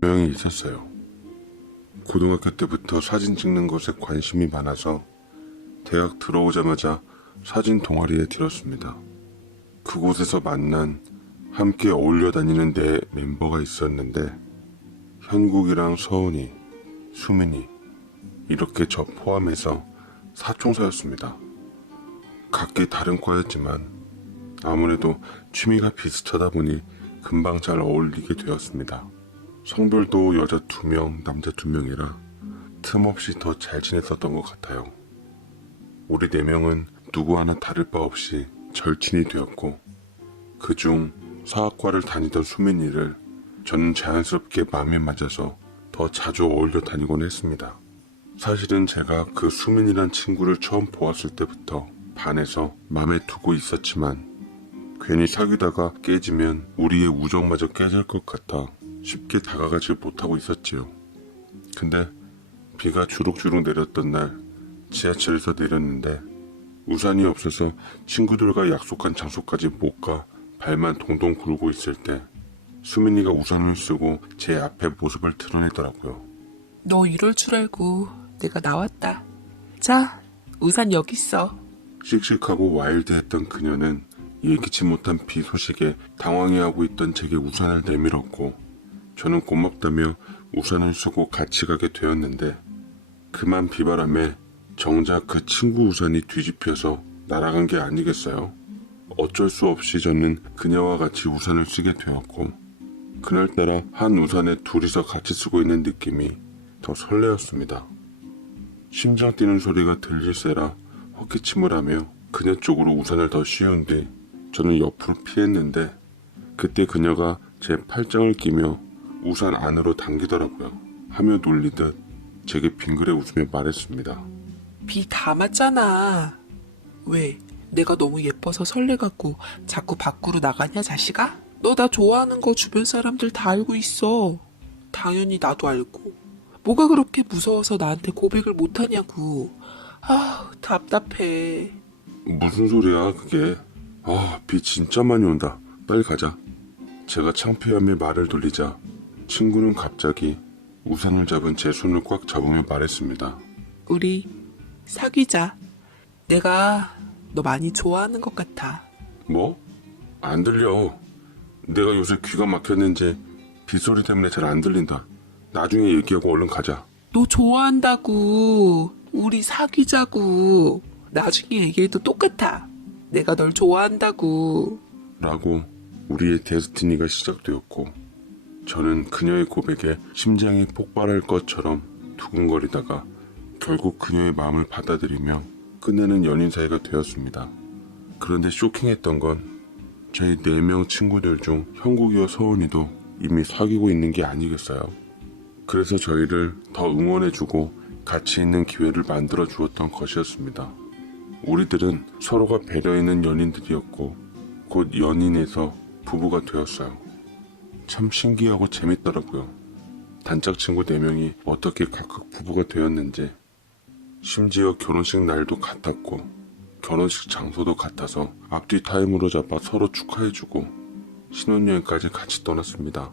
명이 있었어요. 고등학교 때부터 사진 찍는 것에 관심이 많아서 대학 들어오자마자 사진 동아리에 들었습니다. 그곳에서 만난 함께 어울려 다니는 네 멤버가 있었는데 현국이랑 서은이, 수민이 이렇게 저 포함해서 사총사였습니다. 각기 다른 과였지만 아무래도 취미가 비슷하다 보니 금방 잘 어울리게 되었습니다. 성별도 여자 2명, 남자 2명이라 틈없이 더 잘 지냈었던 것 같아요. 우리 4명은 누구 하나 다를 바 없이 절친이 되었고 그중 사학과를 다니던 수민이를 저는 자연스럽게 마음에 맞아서 더 자주 어울려 다니곤 했습니다. 사실은 제가 그 수민이란 친구를 처음 보았을 때부터 반해서 마음에 두고 있었지만 괜히 사귀다가 깨지면 우리의 우정마저 깨질 것 같아 쉽게 다가가지 못하고 있었지요. 근데 비가 주룩주룩 내렸던 날 지하철에서 내렸는데 우산이 없어서 친구들과 약속한 장소까지 못 가 발만 동동 굴고 있을 때 수민이가 우산을 쓰고 제 앞에 모습을 드러내더라고요. 너 이럴 줄 알고 내가 나왔다. 자, 우산 여기 있어. 씩씩하고 와일드했던 그녀는 예기치 못한 비 소식에 당황해하고 있던 제게 우산을 내밀었고 저는 고맙다며 우산을 쓰고 같이 가게 되었는데 그만 비바람에 정작 그 친구 우산이 뒤집혀서 날아간 게 아니겠어요? 어쩔 수 없이 저는 그녀와 같이 우산을 쓰게 되었고 그날따라 한 우산에 둘이서 같이 쓰고 있는 느낌이 더 설레었습니다. 심장 뛰는 소리가 들릴세라 헛기침을 하며 그녀 쪽으로 우산을 더 씌운 뒤 저는 옆으로 피했는데 그때 그녀가 제 팔짱을 끼며 우산 안으로 당기더라고요. 하며 놀리듯 제게 빙그레 웃으며 말했습니다. 비 다 맞잖아. 왜? 내가 너무 예뻐서 설레갖고 자꾸 밖으로 나가냐, 자식아? 너 나 좋아하는 거 주변 사람들 다 알고 있어. 당연히 나도 알고. 뭐가 그렇게 무서워서 나한테 고백을 못하냐고. 아, 답답해. 무슨 소리야 그게. 비 진짜 많이 온다. 빨리 가자. 제가 창피함에 말을 돌리자 친구는 갑자기 우산을 잡은 제 손을 꽉 잡으며 말했습니다. 우리 사귀자. 내가 너 많이 좋아하는 것 같아. 뭐? 안 들려. 내가 요새 귀가 막혔는지 빗소리 때문에 잘 안 들린다. 나중에 얘기하고 얼른 가자. 너 좋아한다고. 우리 사귀자고. 나중에 얘기해도 똑같아. 내가 널 좋아한다고. 라고 우리의 데스티니가 시작되었고 저는 그녀의 고백에 심장이 폭발할 것처럼 두근거리다가 결국 그녀의 마음을 받아들이며 끝내는 연인 사이가 되었습니다. 그런데 쇼킹했던 건 저희 4명 친구들 중 형국이와 서은이도 이미 사귀고 있는 게 아니겠어요. 그래서 저희를 더 응원해주고 같이 있는 기회를 만들어 주었던 것이었습니다. 우리들은 서로가 배려 있는 연인들이었고 곧 연인에서 부부가 되었어요. 참 신기하고 재밌더라고요. 단짝 친구 4명이 어떻게 각각 부부가 되었는지 심지어 결혼식 날도 같았고 결혼식 장소도 같아서 앞뒤 타임으로 잡아 서로 축하해주고 신혼여행까지 같이 떠났습니다.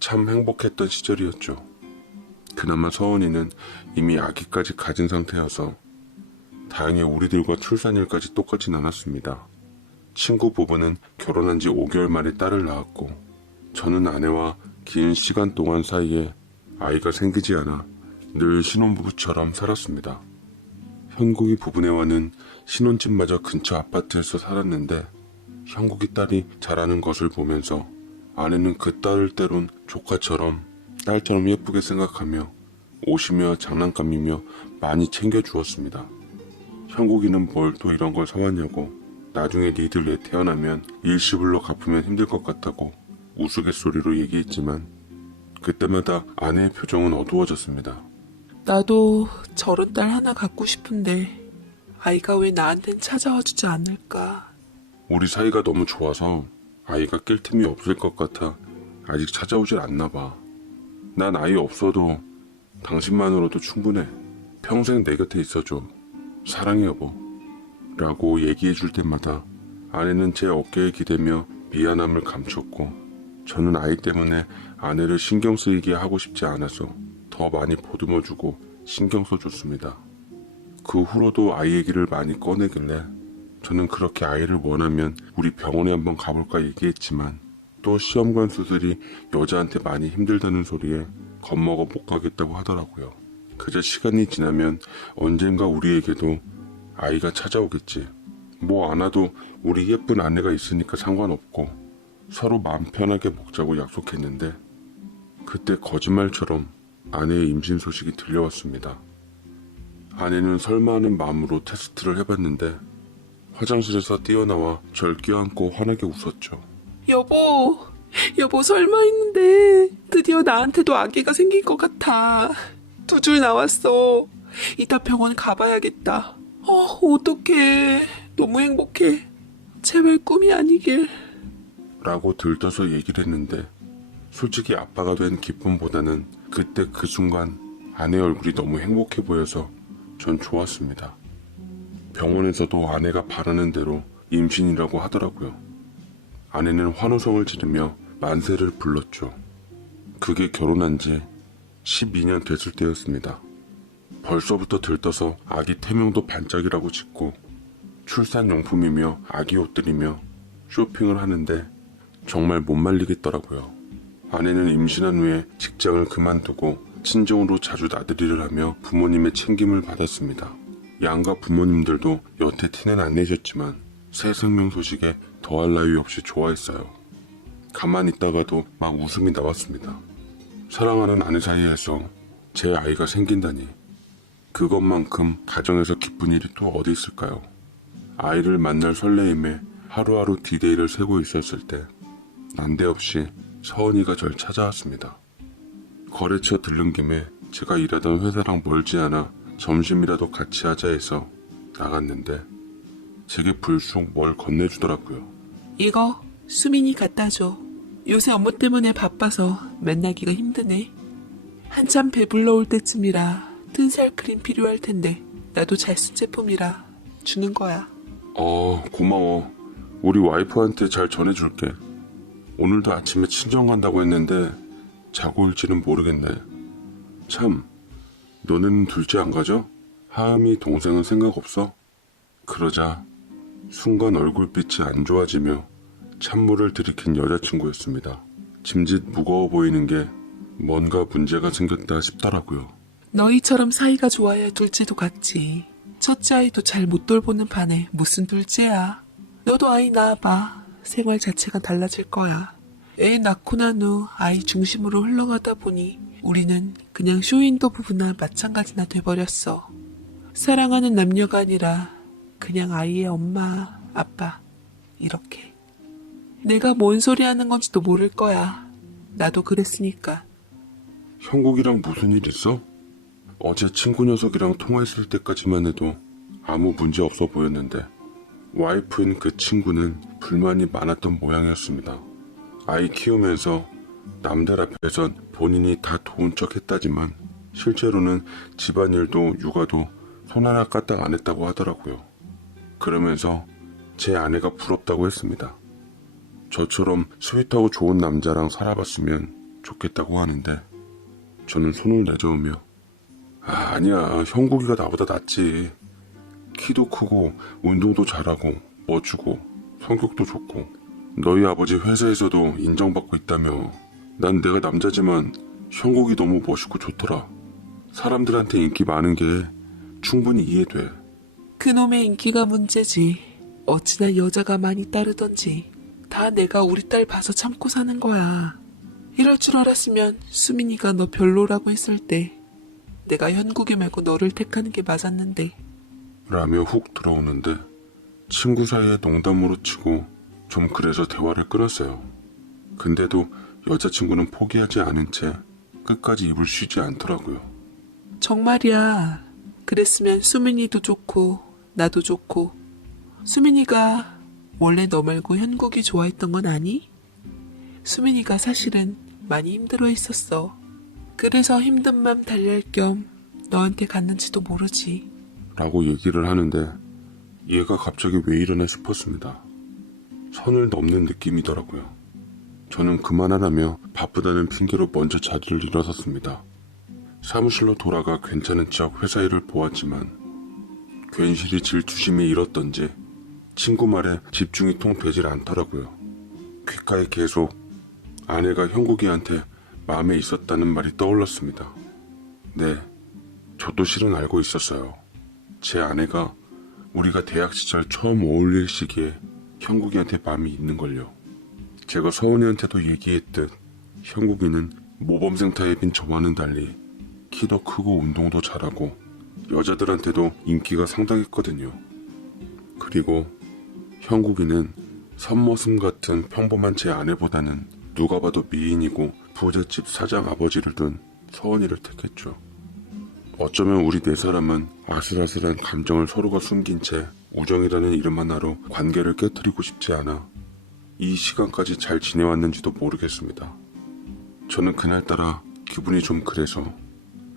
참 행복했던 시절이었죠. 그나마 서은이는 이미 아기까지 가진 상태여서 다행히 우리들과 출산일까지 똑같진 않았습니다. 친구 부부는 결혼한 지 5개월 만에 딸을 낳았고 저는 아내와 긴 시간 동안 사이에 아이가 생기지 않아 늘 신혼부부처럼 살았습니다. 형국이 부부네와는 신혼집마저 근처 아파트에서 살았는데 형국이 딸이 자라는 것을 보면서 아내는 그 딸을 때론 조카처럼 딸처럼 예쁘게 생각하며 옷이며 장난감이며 많이 챙겨주었습니다. 형국이는 뭘 또 이런 걸 사왔냐고 나중에 니들 애 태어나면 일시불로 갚으면 힘들 것 같다고 우스갯소리로 얘기했지만 그때마다 아내의 표정은 어두워졌습니다. 나도 저런 딸 하나 갖고 싶은데 아이가 왜 나한텐 찾아와 주지 않을까. 우리 사이가 너무 좋아서 아이가 낄 틈이 없을 것 같아 아직 찾아오질 않나 봐. 난 아이 없어도 당신만으로도 충분해. 평생 내 곁에 있어줘. 사랑해 여보. 라고 얘기해 줄 때마다 아내는 제 어깨에 기대며 미안함을 감췄고 저는 아이 때문에 아내를 신경 쓰이게 하고 싶지 않아서 더 많이 보듬어주고 신경 써줬습니다. 그 후로도 아이 얘기를 많이 꺼내길래 저는 그렇게 아이를 원하면 우리 병원에 한번 가볼까 얘기했지만 또 시험관 수술이 여자한테 많이 힘들다는 소리에 겁먹어 못 가겠다고 하더라고요. 그저 시간이 지나면 언젠가 우리에게도 아이가 찾아오겠지. 뭐 안 와도 우리 예쁜 아내가 있으니까 상관없고 서로 마음 편하게 먹자고 약속했는데 그때 거짓말처럼 아내의 임신 소식이 들려왔습니다. 아내는 설마 하는 마음으로 테스트를 해봤는데 화장실에서 뛰어나와 절 껴안고 환하게 웃었죠. 여보 설마 했는데 드디어 나한테도 아기가 생긴 것 같아. 2줄 나왔어. 이따 병원 가봐야겠다. 어떡해. 너무 행복해. 제발 꿈이 아니길. 라고 들떠서 얘기를 했는데 솔직히 아빠가 된 기쁨보다는 그때 그 순간 아내 얼굴이 너무 행복해 보여서 전 좋았습니다. 병원에서도 아내가 바라는 대로 임신이라고 하더라고요. 아내는 환호성을 지르며 만세를 불렀죠. 그게 결혼한 지 12년 됐을 때였습니다. 벌써부터 들떠서 아기 태명도 반짝이라고 짓고 출산용품이며 아기 옷들이며 쇼핑을 하는데 정말 못 말리겠더라고요. 아내는 임신한 후에 직장을 그만두고 친정으로 자주 나들이를 하며 부모님의 챙김을 받았습니다. 양가 부모님들도 여태 티는 안 내셨지만 새 생명 소식에 더할 나위 없이 좋아했어요. 가만히 있다가도 막 웃음이 나왔습니다. 사랑하는 아내 사이에서 제 아이가 생긴다니 그것만큼 가정에서 기쁜 일이 또 어디 있을까요? 아이를 만날 설레임에 하루하루 디데이를 세고 있었을 때 난데없이 서은이가 절 찾아왔습니다. 거래처 들른 김에 제가 일하던 회사랑 멀지 않아 점심이라도 같이 하자 해서 나갔는데 제게 불쑥 뭘 건네주더라고요. 이거 수민이 갖다 줘. 요새 업무 때문에 바빠서 만나기가 힘드네. 한참 배불러 올 때쯤이라 뜬살 크림 필요할 텐데 나도 잘 쓴 제품이라 주는 거야. 고마워. 우리 와이프한테 잘 전해줄게. 오늘도 아침에 친정 간다고 했는데 자고 올지는 모르겠네. 참, 너네는 둘째 안 가져? 하은이 동생은 생각 없어? 그러자 순간 얼굴빛이 안 좋아지며 찬물을 들이킨 여자친구였습니다. 짐짓 무거워 보이는 게 뭔가 문제가 생겼다 싶더라고요. 너희처럼 사이가 좋아야 둘째도 같지. 첫째 아이도 잘 못 돌보는 판에 무슨 둘째야. 너도 아이 낳아봐. 생활 자체가 달라질 거야. 애 낳고 난 후 아이 중심으로 흘러가다 보니 우리는 그냥 쇼윈도 부부나 마찬가지나 돼버렸어. 사랑하는 남녀가 아니라 그냥 아이의 엄마, 아빠 이렇게. 내가 뭔 소리 하는 건지도 모를 거야. 나도 그랬으니까. 형국이랑 무슨 일 있어? 어제 친구 녀석이랑 통화했을 때까지만 해도 아무 문제 없어 보였는데 와이프인 그 친구는 불만이 많았던 모양이었습니다. 아이 키우면서 남들 앞에선 본인이 다 도운 척 했다지만 실제로는 집안일도 육아도 손 하나 까딱 안 했다고 하더라고요. 그러면서 제 아내가 부럽다고 했습니다. 저처럼 스윗하고 좋은 남자랑 살아봤으면 좋겠다고 하는데 저는 손을 내저으며 아니야, 형국이가 나보다 낫지. 키도 크고 운동도 잘하고 멋지고 성격도 좋고 너희 아버지 회사에서도 인정받고 있다며. 난 내가 남자지만 형국이 너무 멋있고 좋더라. 사람들한테 인기 많은 게 충분히 이해돼. 그놈의 인기가 문제지. 어찌나 여자가 많이 따르던지 다 내가 우리 딸 봐서 참고 사는 거야. 이럴 줄 알았으면 수민이가 너 별로라고 했을 때 내가 현국이 말고 너를 택하는 게 맞았는데. 라며 훅 들어오는데 친구 사이에 농담으로 치고 좀 그래서 대화를 끊었어요. 근데도 여자친구는 포기하지 않은 채 끝까지 입을 쉬지 않더라고요. 정말이야. 그랬으면 수민이도 좋고 나도 좋고. 수민이가 원래 너 말고 현국이 좋아했던 건 아니? 수민이가 사실은 많이 힘들어 있었어. 그래서 힘든 맘 달랠 겸 너한테 갔는지도 모르지. 라고 얘기를 하는데 얘가 갑자기 왜 이러나 싶었습니다. 선을 넘는 느낌이더라고요. 저는 그만하라며 바쁘다는 핑계로 먼저 자리를 일어섰습니다. 사무실로 돌아가 괜찮은 척 회사 일을 보았지만 괜시리 질투심이 일었던지 친구 말에 집중이 통 되질 않더라고요. 귓가에 계속 아내가 형국이한테 마음에 있었다는 말이 떠올랐습니다. 네, 저도 실은 알고 있었어요. 제 아내가 우리가 대학 시절 처음 어울릴 시기에 형국이한테 마음이 있는걸요. 제가 서은이한테도 얘기했듯 형국이는 모범생 타입인 저와는 달리 키도 크고 운동도 잘하고 여자들한테도 인기가 상당했거든요. 그리고 형국이는 선머슴 같은 평범한 제 아내보다는 누가 봐도 미인이고 부잣집 사장 아버지를 둔 서은이를 택했죠. 어쩌면 우리 네 사람은 아슬아슬한 감정을 서로가 숨긴 채 우정이라는 이름 하나로 관계를 깨뜨리고 싶지 않아 이 시간까지 잘 지내왔는지도 모르겠습니다. 저는 그날따라 기분이 좀 그래서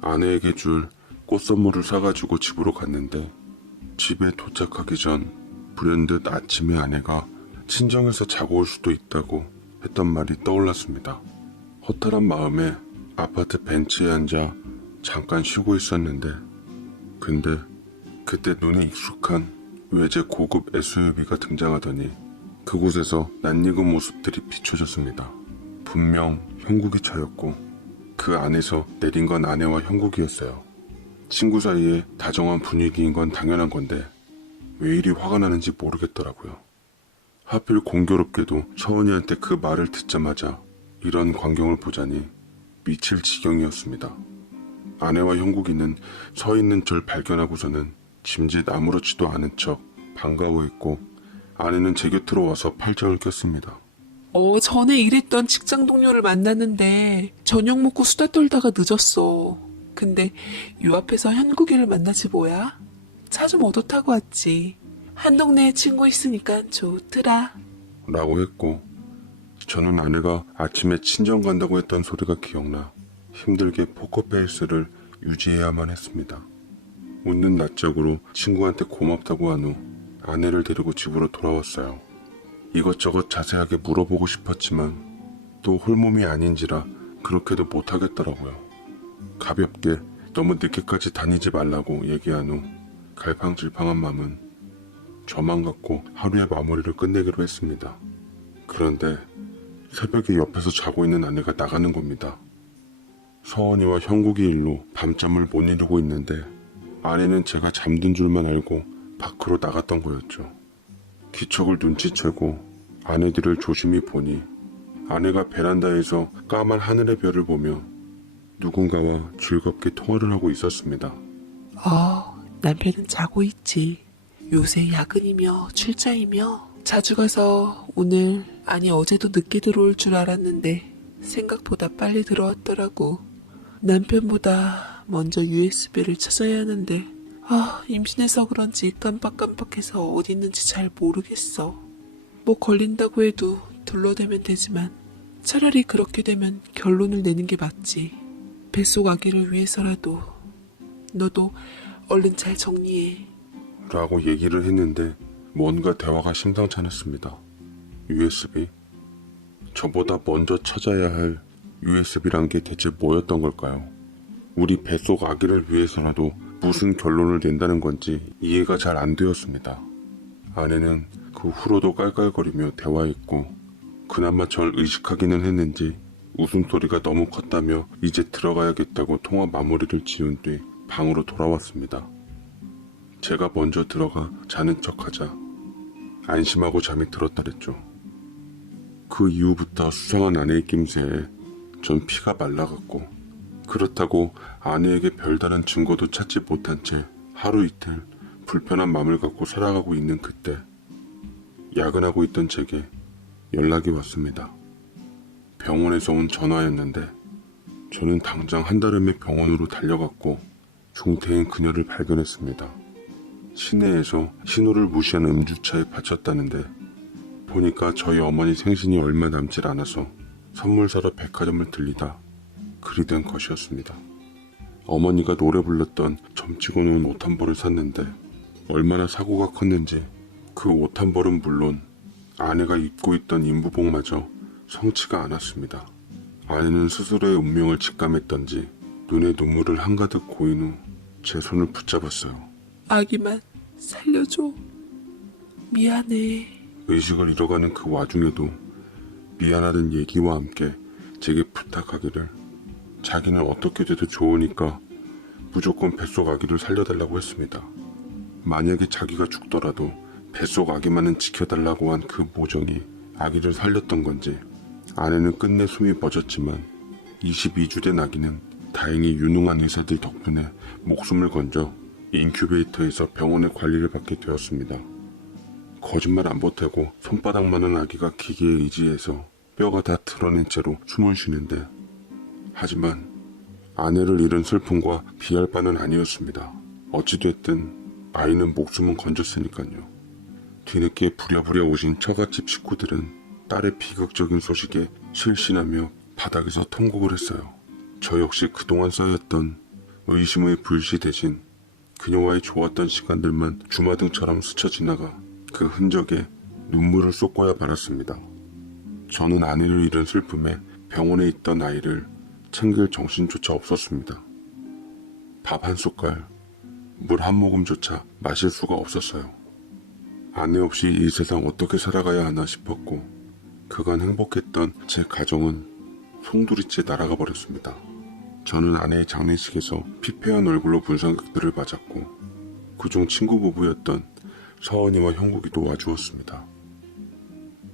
아내에게 줄 꽃 선물을 사가지고 집으로 갔는데 집에 도착하기 전 불현듯 아침에 아내가 친정에서 자고 올 수도 있다고 했던 말이 떠올랐습니다. 허탈한 마음에 아파트 벤치에 앉아 잠깐 쉬고 있었는데 근데 그때 눈에 익숙한 외제 고급 SUV가 등장하더니 그곳에서 낯익은 모습들이 비춰졌습니다. 분명 형국이 차였고 그 안에서 내린 건 아내와 형국이었어요. 친구 사이에 다정한 분위기인 건 당연한 건데 왜 이리 화가 나는지 모르겠더라고요. 하필 공교롭게도 서은이한테 그 말을 듣자마자 이런 광경을 보자니 미칠 지경이었습니다. 아내와 형국이는 서 있는 절 발견하고서는 짐짓 아무렇지도 않은 척 반가워했고 아내는 제 곁으로 와서 팔짱을 꼈습니다. 전에 일했던 직장 동료를 만났는데 저녁 먹고 수다 떨다가 늦었어. 근데 요 앞에서 현국이를 만나지 뭐야? 차 좀 얻어 타고 왔지. 한 동네에 친구 있으니까 좋더라. 라고 했고 저는 아내가 아침에 친정 간다고 했던 소리가 기억나 힘들게 포커페이스를 유지해야만 했습니다. 웃는 낯짝으로 친구한테 고맙다고 한 후 아내를 데리고 집으로 돌아왔어요. 이것저것 자세하게 물어보고 싶었지만 또 홀몸이 아닌지라 그렇게도 못하겠더라고요. 가볍게 너무 늦게까지 다니지 말라고 얘기한 후 갈팡질팡한 마음은 저만 갖고 하루의 마무리를 끝내기로 했습니다. 그런데 새벽에 옆에서 자고 있는 아내가 나가는 겁니다. 서원이와 형국이 일로 밤잠을 못 이루고 있는데 아내는 제가 잠든 줄만 알고 밖으로 나갔던 거였죠. 기척을 눈치채고 아내들을 조심히 보니 아내가 베란다에서 까만 하늘의 별을 보며 누군가와 즐겁게 통화를 하고 있었습니다. 남편은 자고 있지. 요새 야근이며 출장이며 자주 가서 오늘 아니 어제도 늦게 들어올 줄 알았는데 생각보다 빨리 들어왔더라고. 남편보다 먼저 USB를 찾아야 하는데 임신해서 그런지 깜빡깜빡해서 어디 있는지 잘 모르겠어. 뭐 걸린다고 해도 둘러대면 되지만 차라리 그렇게 되면 결론을 내는 게 맞지. 뱃속 아기를 위해서라도 너도 얼른 잘 정리해. 라고 얘기를 했는데 뭔가 대화가 심상찮았습니다. USB? 저보다 먼저 찾아야 할 USB란 게 대체 뭐였던 걸까요? 우리 뱃속 아기를 위해서라도 무슨 결론을 낸다는 건지 이해가 잘 안 되었습니다. 아내는 그 후로도 깔깔거리며 대화했고 그나마 절 의식하기는 했는지 웃음소리가 너무 컸다며 이제 들어가야겠다고 통화 마무리를 지은 뒤 방으로 돌아왔습니다. 제가 먼저 들어가 자는 척하자 안심하고 잠이 들었다랬죠. 그 이후부터 수상한 아내의 낌새에 전 피가 말라갔고 그렇다고 아내에게 별다른 증거도 찾지 못한 채 하루 이틀 불편한 마음을 갖고 살아가고 있는 그때 야근하고 있던 제게 연락이 왔습니다. 병원에서 온 전화였는데 저는 당장 한달음에 병원으로 달려갔고 중태인 그녀를 발견했습니다. 시내에서 신호를 무시한 음주차에 바쳤다는데 보니까 저희 어머니 생신이 얼마 남질 않아서 선물 사러 백화점을 들리다 그리 된 것이었습니다. 어머니가 노래 불렀던 점치고 놓은 옷 한 벌을 샀는데 얼마나 사고가 컸는지 그 옷 한 벌은 물론 아내가 입고 있던 인부복마저 성치가 않았습니다. 아내는 스스로의 운명을 직감했던지 눈에 눈물을 한가득 고인 후 제 손을 붙잡았어요. 아기만 살려줘. 미안해. 의식을 잃어가는 그 와중에도 미안하다는 얘기와 함께 제게 부탁하기를 자기는 어떻게 돼도 좋으니까 무조건 뱃속 아기를 살려달라고 했습니다. 만약에 자기가 죽더라도 뱃속 아기만은 지켜달라고 한 그 모정이 아기를 살렸던 건지 아내는 끝내 숨이 멎었지만 22주 된 아기는 다행히 유능한 의사들 덕분에 목숨을 건져 인큐베이터에서 병원의 관리를 받게 되었습니다. 거짓말 안 보태고 손바닥만한 아기가 기계에 의지해서 뼈가 다 드러낸 채로 숨을 쉬는데 하지만 아내를 잃은 슬픔과 비할 바는 아니었습니다. 어찌됐든 아이는 목숨은 건졌으니까요. 뒤늦게 부랴부랴 오신 처갓집 식구들은 딸의 비극적인 소식에 실신하며 바닥에서 통곡을 했어요. 저 역시 그동안 쌓였던 의심의 불씨 대신 그녀와의 좋았던 시간들만 주마등처럼 스쳐 지나가 그 흔적에 눈물을 쏟고야 말았습니다. 저는 아내를 잃은 슬픔에 병원에 있던 아이를 챙길 정신조차 없었습니다. 밥 한 숟갈, 물 한 모금조차 마실 수가 없었어요. 아내 없이 이 세상 어떻게 살아가야 하나 싶었고 그간 행복했던 제 가정은 송두리째 날아가 버렸습니다. 저는 아내의 장례식에서 피폐한 얼굴로 분상객들을 맞았고 그중 친구 부부였던 서은이와 형국이도 와주었습니다.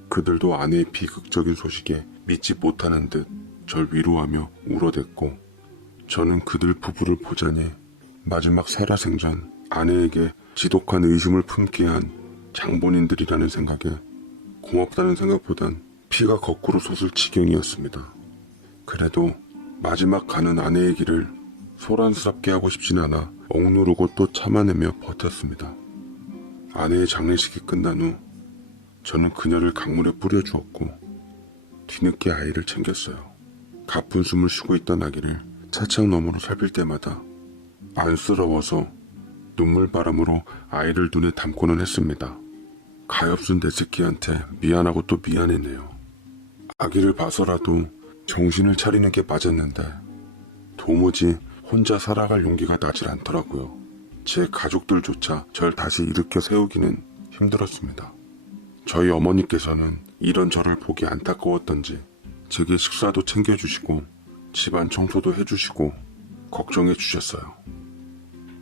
그들도 아내의 비극적인 소식에 믿지 못하는 듯 절 위로하며 울어댔고 저는 그들 부부를 보자니 마지막 살아생전 아내에게 지독한 의심을 품게 한 장본인들이라는 생각에 고맙다는 생각보단 피가 거꾸로 솟을 지경이었습니다. 그래도 마지막 가는 아내의 길을 소란스럽게 하고 싶진 않아 억누르고 또 참아내며 버텼습니다. 아내의 장례식이 끝난 후 저는 그녀를 강물에 뿌려주었고 뒤늦게 아이를 챙겼어요. 가쁜 숨을 쉬고 있던 아기를 차창 너머로 살필 때마다 안쓰러워서 눈물바람으로 아이를 눈에 담고는 했습니다. 가엾은 내 새끼한테 미안하고 또 미안했네요. 아기를 봐서라도 정신을 차리는 게 맞았는데 도무지 혼자 살아갈 용기가 나질 않더라고요. 제 가족들조차 절 다시 일으켜 세우기는 힘들었습니다. 저희 어머니께서는 이런 저를 보기 안타까웠던지 제게 식사도 챙겨주시고 집안 청소도 해주시고 걱정해 주셨어요.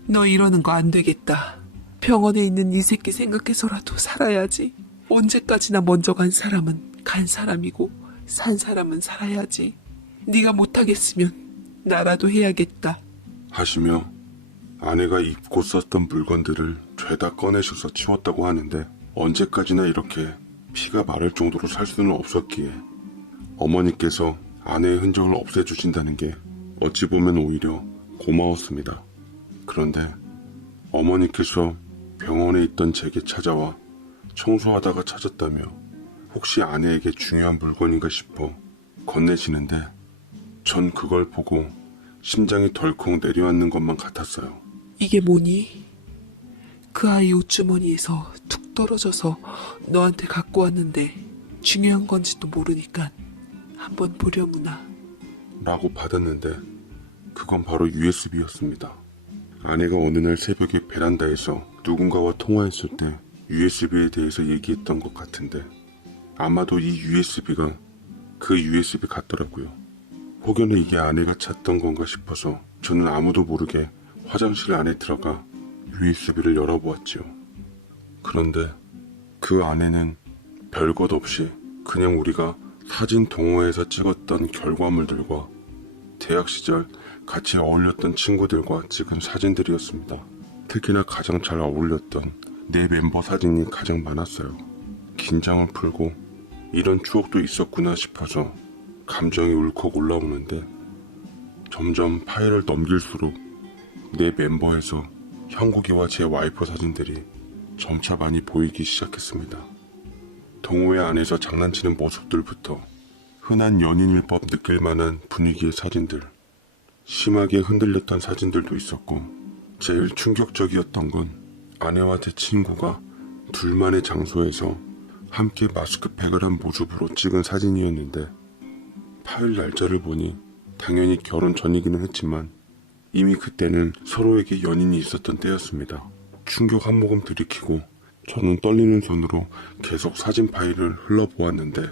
너 이러는 거 안 되겠다. 병원에 있는 이 새끼 생각해서라도 살아야지. 언제까지나 먼저 간 사람은 간 사람이고 산 사람은 살아야지. 네가 못하겠으면 나라도 해야겠다. 하시며 아내가 입고 썼던 물건들을 죄다 꺼내셔서 치웠다고 하는데 언제까지나 이렇게 피가 마를 정도로 살 수는 없었기에 어머니께서 아내의 흔적을 없애주신다는 게 어찌 보면 오히려 고마웠습니다. 그런데 어머니께서 병원에 있던 제게 찾아와 청소하다가 찾았다며 혹시 아내에게 중요한 물건인가 싶어 건네시는데 전 그걸 보고 심장이 덜컥 내려앉는 것만 같았어요. 이게 뭐니? 그 아이 옷주머니에서 툭 떨어져서 너한테 갖고 왔는데 중요한 건지도 모르니까 한번 보려무나. 라고 받았는데 그건 바로 USB였습니다. 아내가 어느 날 새벽에 베란다에서 누군가와 통화했을 때 USB에 대해서 얘기했던 것 같은데 아마도 이 USB가 그 USB 같더라고요. 혹여나 이게 아내가 찾던 건가 싶어서 저는 아무도 모르게 화장실 안에 들어가 USB를 열어보았지요. 그런데 그 안에는 별것 없이 그냥 우리가 사진 동호회에서 찍었던 결과물들과 대학 시절 같이 어울렸던 친구들과 찍은 사진들이었습니다. 특히나 가장 잘 어울렸던 네 멤버 사진이 가장 많았어요. 긴장을 풀고 이런 추억도 있었구나 싶어서 감정이 울컥 올라오는데 점점 파일을 넘길수록 내 멤버에서 형국이와 제 와이프 사진들이 점차 많이 보이기 시작했습니다. 동호회 안에서 장난치는 모습들부터 흔한 연인일 법 느낄 만한 분위기의 사진들, 심하게 흔들렸던 사진들도 있었고 제일 충격적이었던 건 아내와 제 친구가 둘만의 장소에서 함께 마스크팩을 한 모습으로 찍은 사진이었는데 파일 날짜를 보니 당연히 결혼 전이기는 했지만 이미 그때는 서로에게 연인이 있었던 때였습니다. 충격 한 모금 들이키고 저는 떨리는 손으로 계속 사진 파일을 흘러보았는데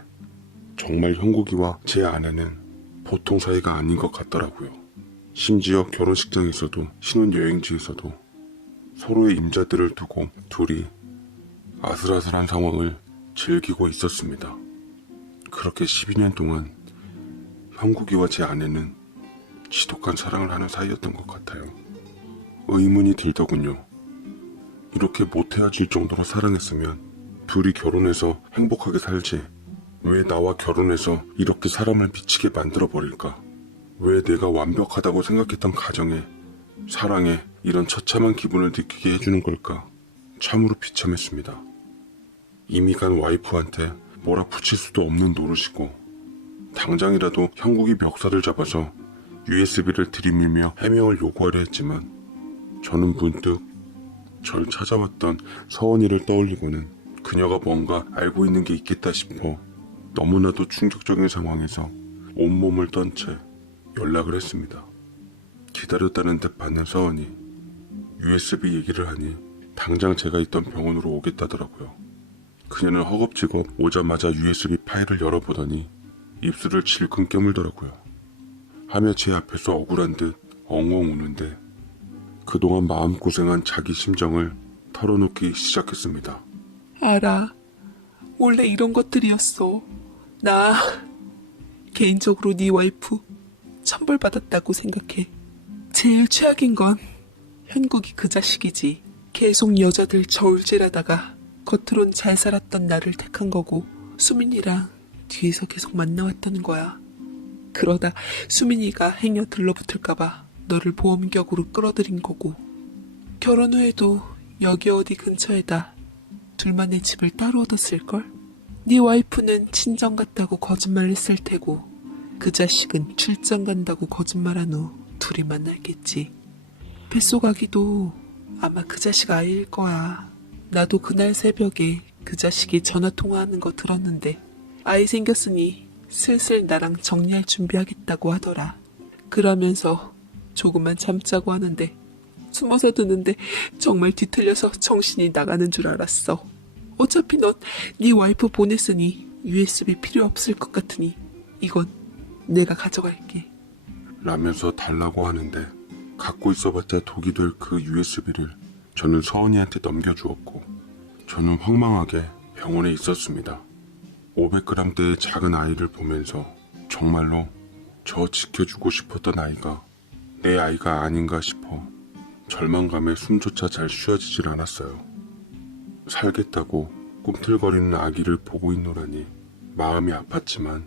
정말 형국이와 제 아내는 보통 사이가 아닌 것 같더라고요. 심지어 결혼식장에서도 신혼여행지에서도 서로의 임자들을 두고 둘이 아슬아슬한 상황을 즐기고 있었습니다. 그렇게 12년 동안 형국이와 제 아내는 지독한 사랑을 하는 사이였던 것 같아요. 의문이 들더군요. 이렇게 못 헤어질 정도로 사랑했으면 둘이 결혼해서 행복하게 살지. 왜 나와 결혼해서 이렇게 사람을 미치게 만들어버릴까? 왜 내가 완벽하다고 생각했던 가정에, 사랑에 이런 처참한 기분을 느끼게 해주는 걸까? 참으로 비참했습니다. 이미 간 와이프한테 뭐라 붙일 수도 없는 노릇이고 당장이라도 형국이 멱살을 잡아서 USB를 들이밀며 해명을 요구하려 했지만 저는 문득 절 찾아왔던 서원이를 떠올리고는 그녀가 뭔가 알고 있는 게 있겠다 싶어 너무나도 충격적인 상황에서 온몸을 떤 채 연락을 했습니다. 기다렸다는 듯 받는 서원이 USB 얘기를 하니 당장 제가 있던 병원으로 오겠다더라고요. 그녀는 허겁지겁 오자마자 USB 파일을 열어보더니 입술을 질끈 깨물더라고요. 하며 제 앞에서 억울한 듯 엉엉 우는데 그동안 마음고생한 자기 심정을 털어놓기 시작했습니다. 알아. 원래 이런 것들이었어. 나 개인적으로 네 와이프 천벌받았다고 생각해. 제일 최악인 건 현국이 그 자식이지. 계속 여자들 저울질하다가 겉으론 잘 살았던 나를 택한 거고 수민이랑 뒤에서 계속 만나왔다는 거야. 그러다 수민이가 행여 들러붙을까봐 너를 보험격으로 끌어들인 거고 결혼 후에도 여기 어디 근처에다 둘만의 집을 따로 얻었을걸? 네 와이프는 친정 갔다고 거짓말을 했을 테고 그 자식은 출장 간다고 거짓말한 후 둘이 만났겠지. 뱃속 아기도 아마 그 자식 아이일 거야. 나도 그날 새벽에 그 자식이 전화통화하는 거 들었는데 아이 생겼으니 슬슬 나랑 정리할 준비하겠다고 하더라. 그러면서 조금만 참자고 하는데 숨어서 듣는데 정말 뒤틀려서 정신이 나가는 줄 알았어. 어차피 넌 네 와이프 보냈으니 USB 필요 없을 것 같으니 이건 내가 가져갈게. 라면서 달라고 하는데 갖고 있어봤자 독이 될 그 USB를 저는 서은이한테 넘겨주었고 저는 황망하게 병원에 있었습니다. 500g대의 작은 아이를 보면서 정말로 저 지켜주고 싶었던 아이가 내 아이가 아닌가 싶어 절망감에 숨조차 잘 쉬어지질 않았어요. 살겠다고 꿈틀거리는 아기를 보고 있노라니 마음이 아팠지만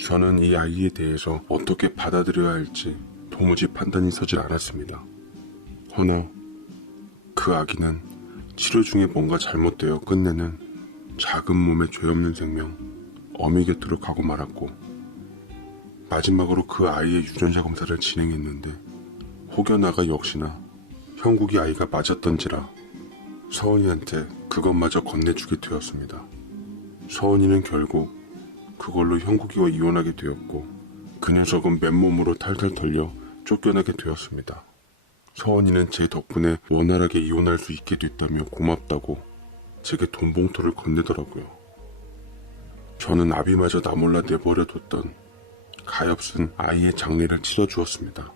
저는 이 아이에 대해서 어떻게 받아들여야 할지 도무지 판단이 서질 않았습니다. 허나 그 아기는 치료 중에 뭔가 잘못되어 끝내는 작은 몸에 죄 없는 생명 어미 곁으로 가고 말았고 마지막으로 그 아이의 유전자 검사를 진행했는데 혹여나가 역시나 형국이 아이가 맞았던지라 서은이한테 그것마저 건네주게 되었습니다. 서은이는 결국 그걸로 형국이와 이혼하게 되었고 그 녀석은 맨몸으로 탈탈 털려 쫓겨나게 되었습니다. 서은이는 제 덕분에 원활하게 이혼할 수 있게 됐다며 고맙다고 제게 돈 봉투를 건네더라고요. 저는 아비마저 나 몰라 내버려뒀던 가엾은 아이의 장례를 치러주었습니다.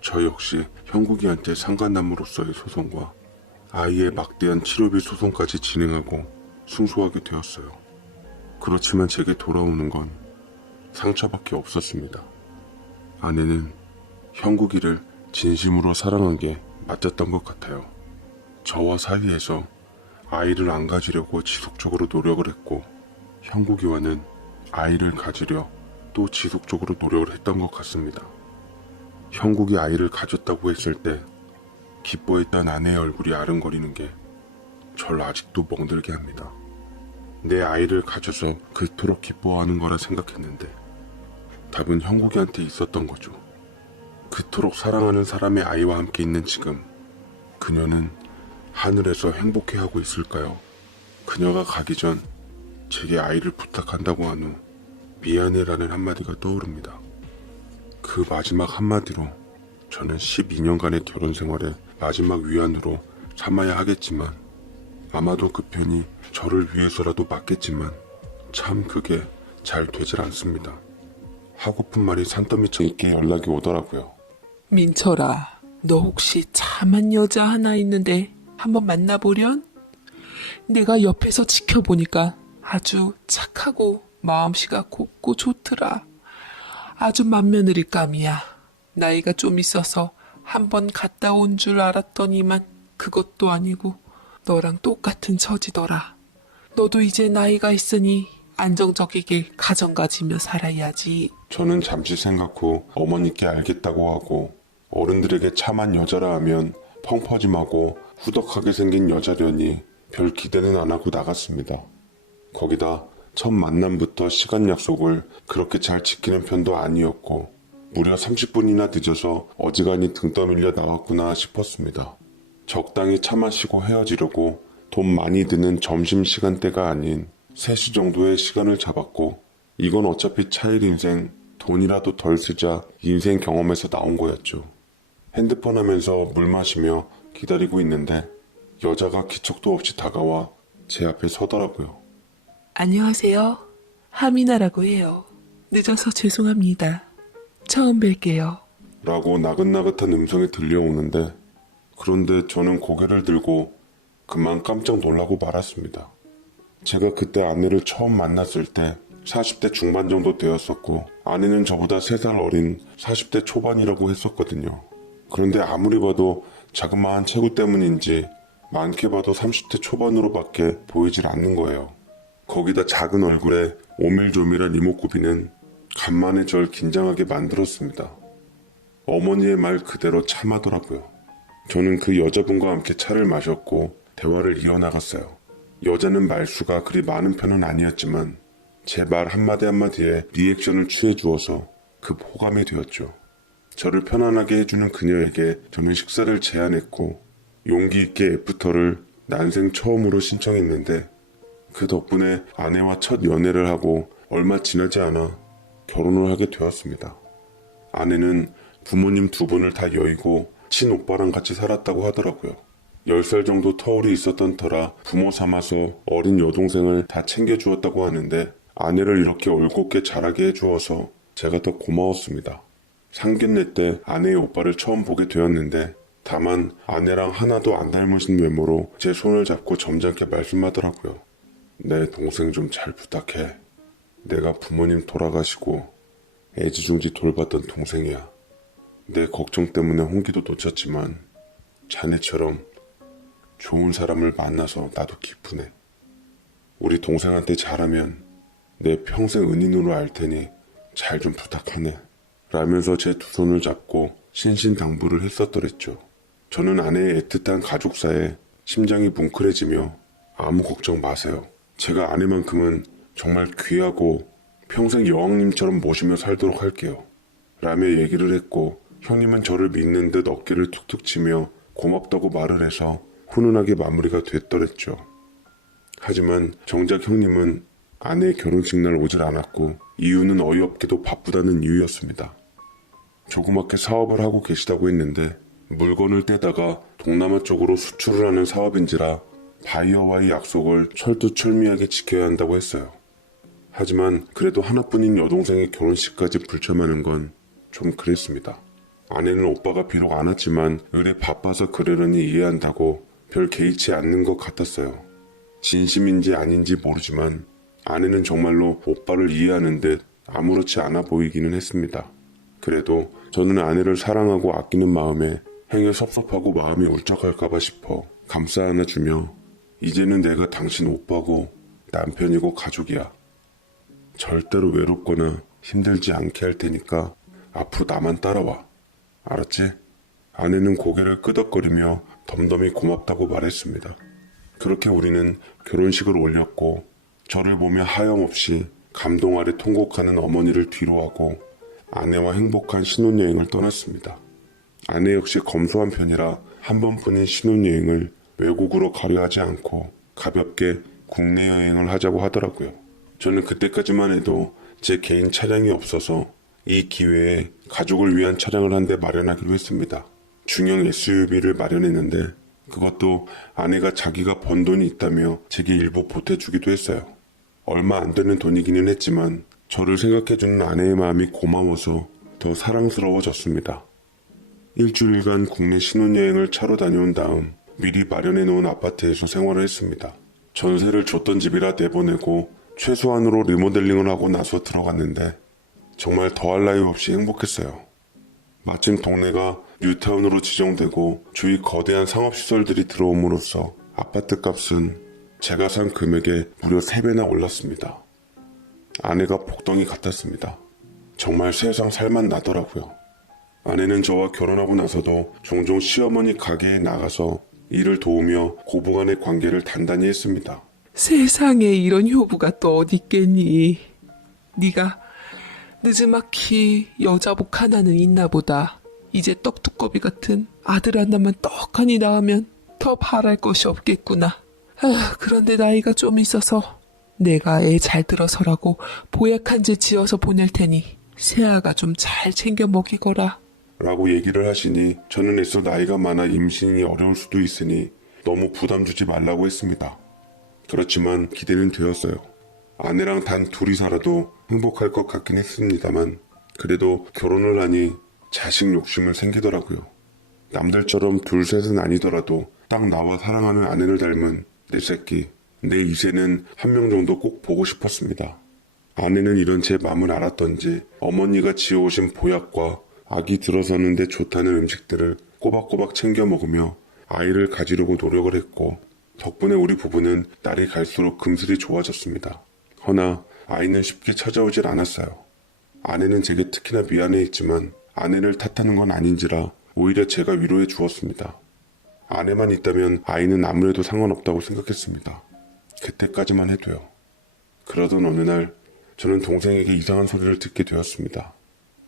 저 역시 형국이한테 상간남으로서의 소송과 아이의 막대한 치료비 소송까지 진행하고 승소하게 되었어요. 그렇지만 제게 돌아오는 건 상처밖에 없었습니다. 아내는 형국이를 진심으로 사랑한 게 맞았던 것 같아요. 저와 사이에서 아이를 안 가지려고 지속적으로 노력을 했고 형국이와는 아이를 가지려 또 지속적으로 노력을 했던 것 같습니다. 형국이 아이를 가졌다고 했을 때 기뻐했던 아내의 얼굴이 아른거리는 게 절 아직도 멍들게 합니다. 내 아이를 가져서 그토록 기뻐하는 거라 생각했는데 답은 형국이한테 있었던 거죠. 그토록 사랑하는 사람의 아이와 함께 있는 지금 그녀는 하늘에서 행복해하고 있을까요? 그녀가 가기 전 제게 아이를 부탁한다고 한 후 미안해라는 한마디가 떠오릅니다. 그 마지막 한마디로 저는 12년간의 결혼 생활의 마지막 위안으로 삼아야 하겠지만 아마도 그 편이 저를 위해서라도 맞겠지만 참 그게 잘 되질 않습니다. 하고픈 말이 산더미처럼 있게 연락이 오더라고요. 민철아, 너 혹시 참한 여자 하나 있는데 한번 만나보련? 내가 옆에서 지켜보니까 아주 착하고 마음씨가 곱고 좋더라. 아주 맏며느리감이야. 나이가 좀 있어서 한번 갔다 온 줄 알았더니만 그것도 아니고 너랑 똑같은 처지더라. 너도 이제 나이가 있으니 안정적이게 가정 가지며 살아야지. 저는 잠시 생각 후 어머니께 알겠다고 하고 어른들에게 참한 여자라 하면 펑퍼짐하고 후덕하게 생긴 여자려니 별 기대는 안 하고 나갔습니다. 거기다 첫 만남부터 시간 약속을 그렇게 잘 지키는 편도 아니었고 무려 30분이나 늦어서 어지간히 등 떠밀려 나왔구나 싶었습니다. 적당히 차 마시고 헤어지려고 돈 많이 드는 점심시간대가 아닌 3시 정도의 시간을 잡았고 이건 어차피 차일 인생 돈이라도 덜 쓰자 인생 경험에서 나온 거였죠. 핸드폰 하면서 물 마시며 기다리고 있는데 여자가 기척도 없이 다가와 제 앞에 서더라고요. 안녕하세요. 하미나라고 해요. 늦어서 죄송합니다. 처음 뵐게요. 라고 나긋나긋한 음성이 들려오는데 그런데 저는 고개를 들고 그만 깜짝 놀라고 말았습니다. 제가 그때 아내를 처음 만났을 때 40대 중반 정도 되었었고 아내는 저보다 3살 어린 40대 초반이라고 했었거든요. 그런데 아무리 봐도 자그마한 체구 때문인지 많게 봐도 30대 초반으로밖에 보이질 않는 거예요. 거기다 작은 얼굴에 오밀조밀한 이목구비는 간만에 절 긴장하게 만들었습니다. 어머니의 말 그대로 참하더라고요. 저는 그 여자분과 함께 차를 마셨고 대화를 이어나갔어요. 여자는 말수가 그리 많은 편은 아니었지만 제 말 한마디 한마디에 리액션을 취해주어서 급 호감이 되었죠. 저를 편안하게 해주는 그녀에게 저는 식사를 제안했고 용기 있게 애프터를 난생 처음으로 신청했는데 그 덕분에 아내와 첫 연애를 하고 얼마 지나지 않아 결혼을 하게 되었습니다. 아내는 부모님 2분을 다 여의고 친오빠랑 같이 살았다고 하더라고요. 10살 정도 터울이 있었던 터라 부모 삼아서 어린 여동생을 다 챙겨주었다고 하는데 아내를 이렇게 올곧게 자라게 해주어서 제가 더 고마웠습니다. 상견례 때 아내의 오빠를 처음 보게 되었는데 다만 아내랑 하나도 안 닮으신 외모로 제 손을 잡고 점잖게 말씀하더라고요. 내 동생 좀 잘 부탁해. 내가 부모님 돌아가시고 애지중지 돌봤던 동생이야. 내 걱정 때문에 홍기도 놓쳤지만 자네처럼 좋은 사람을 만나서 나도 기쁘네. 우리 동생한테 잘하면 내 평생 은인으로 알 테니 잘 좀 부탁하네. 라면서 제 2손을 잡고 신신당부를 했었더랬죠. 저는 아내의 애틋한 가족사에 심장이 뭉클해지며 아무 걱정 마세요. 제가 아내만큼은 정말 귀하고 평생 여왕님처럼 모시며 살도록 할게요. 라며 얘기를 했고 형님은 저를 믿는 듯 어깨를 툭툭 치며 고맙다고 말을 해서 훈훈하게 마무리가 됐더랬죠. 하지만 정작 형님은 아내의 결혼식 날 오질 않았고 이유는 어이없게도 바쁘다는 이유였습니다. 조그맣게 사업을 하고 계시다고 했는데 물건을 떼다가 동남아 쪽으로 수출을 하는 사업인지라 바이어와의 약속을 철두철미하게 지켜야 한다고 했어요. 하지만 그래도 하나뿐인 여동생의 결혼식까지 불참하는 건 좀 그랬습니다. 아내는 오빠가 비록 안 왔지만 의뢰 바빠서 그러려니 이해한다고 별 개의치 않는 것 같았어요. 진심인지 아닌지 모르지만 아내는 정말로 오빠를 이해하는 듯 아무렇지 않아 보이기는 했습니다. 그래도 저는 아내를 사랑하고 아끼는 마음에 행여 섭섭하고 마음이 울적할까봐 싶어 감싸 안아주며 이제는 내가 당신 오빠고 남편이고 가족이야. 절대로 외롭거나 힘들지 않게 할 테니까 앞으로 나만 따라와. 알았지? 아내는 고개를 끄덕거리며 덤덤히 고맙다고 말했습니다. 그렇게 우리는 결혼식을 올렸고 저를 보며 하염없이 감동 아래 통곡하는 어머니를 뒤로하고 아내와 행복한 신혼여행을 떠났습니다. 아내 역시 검소한 편이라 한 번뿐인 신혼여행을 외국으로 가려 하지 않고 가볍게 국내 여행을 하자고 하더라고요. 저는 그때까지만 해도 제 개인 차량이 없어서 이 기회에 가족을 위한 차량을 한 대 마련하기로 했습니다. 중형 SUV를 마련했는데 그것도 아내가 자기가 번 돈이 있다며 제게 일부 보태주기도 했어요. 얼마 안 되는 돈이기는 했지만 저를 생각해주는 아내의 마음이 고마워서 더 사랑스러워졌습니다. 일주일간 국내 신혼여행을 차로 다녀온 다음 미리 마련해놓은 아파트에서 생활을 했습니다. 전세를 줬던 집이라 내보내고 최소한으로 리모델링을 하고 나서 들어갔는데 정말 더할 나위 없이 행복했어요. 마침 동네가 뉴타운으로 지정되고 주위 거대한 상업시설들이 들어옴으로써 아파트 값은 제가 산 금액의 무려 3배나 올랐습니다. 아내가 복덩이 같았습니다. 정말 세상 살만 나더라고요. 아내는 저와 결혼하고 나서도 종종 시어머니 가게에 나가서 일을 도우며 고부간의 관계를 단단히 했습니다. 세상에 이런 효부가 또 어디 있겠니? 네가 느지막히 여자복 하나는 있나 보다. 이제 떡두꺼비 같은 아들 하나만 떡하니 낳으면 더 바랄 것이 없겠구나. 그런데 나이가 좀 있어서 내가 애 잘 들어서라고 보약 한 제 지어서 보낼 테니 새아가 좀 잘 챙겨 먹이거라. 라고 얘기를 하시니 저는 애써 나이가 많아 임신이 어려울 수도 있으니 너무 부담 주지 말라고 했습니다. 그렇지만 기대는 되었어요. 아내랑 단 둘이 살아도 행복할 것 같긴 했습니다만 그래도 결혼을 하니 자식 욕심은 생기더라고요. 남들처럼 둘 셋은 아니더라도 딱 나와 사랑하는 아내를 닮은 내 새끼, 내 이세는 한 명 정도 꼭 보고 싶었습니다. 아내는 이런 제 마음을 알았던지 어머니가 지어오신 보약과 아기 들어서는데 좋다는 음식들을 꼬박꼬박 챙겨 먹으며 아이를 가지려고 노력을 했고 덕분에 우리 부부는 날이 갈수록 금슬이 좋아졌습니다. 허나 아이는 쉽게 찾아오질 않았어요. 아내는 제게 특히나 미안해했지만 아내를 탓하는 건 아닌지라 오히려 제가 위로해 주었습니다. 아내만 있다면 아이는 아무래도 상관없다고 생각했습니다. 그때까지만 해도요. 그러던 어느 날 저는 동생에게 이상한 소리를 듣게 되었습니다.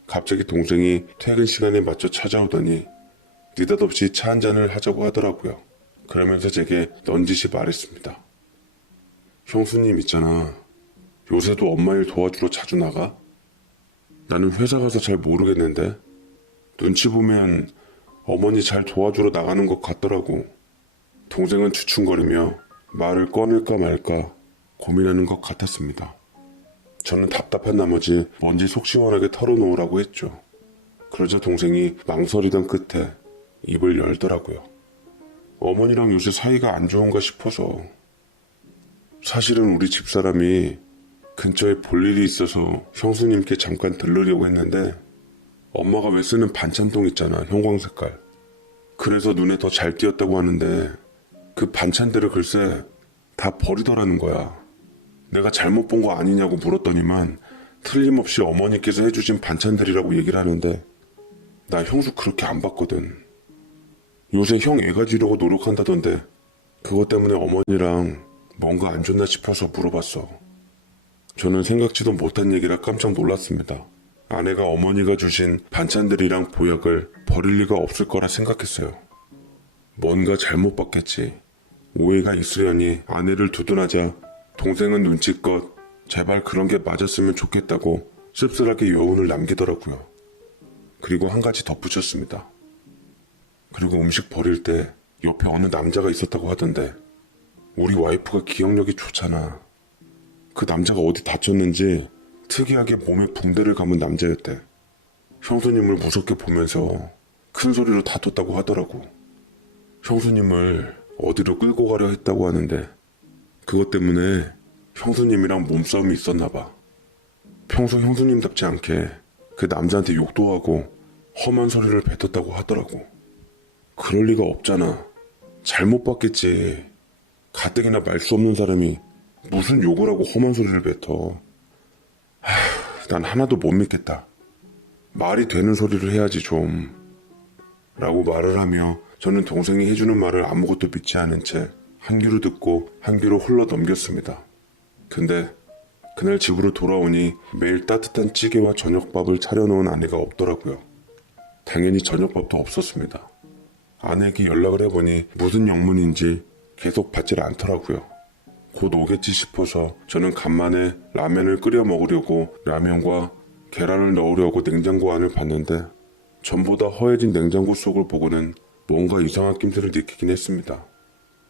갑자기 동생이 퇴근 시간에 맞춰 찾아오더니 느닷없이 차 한 잔을 하자고 하더라고요. 그러면서 제게 넌지시 말했습니다. 형수님 있잖아. 요새도 엄마 일 도와주러 자주 나가? 나는 회사 가서 잘 모르겠는데 눈치 보면 어머니 잘 도와주러 나가는 것 같더라고. 동생은 주춤거리며 말을 꺼낼까 말까 고민하는 것 같았습니다. 저는 답답한 나머지 뭔지 속 시원하게 털어놓으라고 했죠. 그러자 동생이 망설이던 끝에 입을 열더라고요. 어머니랑 요새 사이가 안 좋은가 싶어서. 사실은 우리 집사람이 근처에 볼 일이 있어서 형수님께 잠깐 들르려고 했는데 엄마가 왜 쓰는 반찬통 있잖아, 형광 색깔. 그래서 눈에 더 잘 띄었다고 하는데 그 반찬들을 글쎄 다 버리더라는 거야. 내가 잘못 본 거 아니냐고 물었더니만 틀림없이 어머니께서 해주신 반찬들이라고 얘기를 하는데 나 형수 그렇게 안 봤거든. 요새 형 애 가지려고 노력한다던데 그것 때문에 어머니랑 뭔가 안 좋나 싶어서 물어봤어. 저는 생각지도 못한 얘기라 깜짝 놀랐습니다. 아내가 어머니가 주신 반찬들이랑 보약을 버릴 리가 없을 거라 생각했어요. 뭔가 잘못 봤겠지. 오해가 있으려니 아내를 두둔하자 동생은 눈치껏 제발 그런 게 맞았으면 좋겠다고 씁쓸하게 여운을 남기더라고요. 그리고 한 가지 덧붙였습니다. 그리고 음식 버릴 때 옆에 어느 남자가 있었다고 하던데 우리 와이프가 기억력이 좋잖아. 그 남자가 어디 다쳤는지 특이하게 몸에 붕대를 감은 남자였대. 형수님을 무섭게 보면서 큰 소리로 다퉜다고 하더라고. 형수님을 어디로 끌고 가려 했다고 하는데 그것 때문에 형수님이랑 몸싸움이 있었나 봐. 평소 형수님답지 않게 그 남자한테 욕도 하고 험한 소리를 뱉었다고 하더라고. 그럴 리가 없잖아. 잘못 봤겠지. 가뜩이나 말 수 없는 사람이 무슨 욕을 하고 험한 소리를 뱉어. 난 하나도 못 믿겠다. 말이 되는 소리를 해야지 좀. 라고 말을 하며 저는 동생이 해주는 말을 아무것도 믿지 않은 채 한 귀로 듣고 한 귀로 흘러 넘겼습니다. 근데 그날 집으로 돌아오니 매일 따뜻한 찌개와 저녁밥을 차려놓은 아내가 없더라고요. 당연히 저녁밥도 없었습니다. 아내에게 연락을 해보니 무슨 영문인지 계속 받질 않더라고요. 곧 오겠지 싶어서 저는 간만에 라면을 끓여 먹으려고 라면과 계란을 넣으려고 냉장고 안을 봤는데 전보다 허해진 냉장고 속을 보고는 뭔가 이상한 낌새를 느끼긴 했습니다.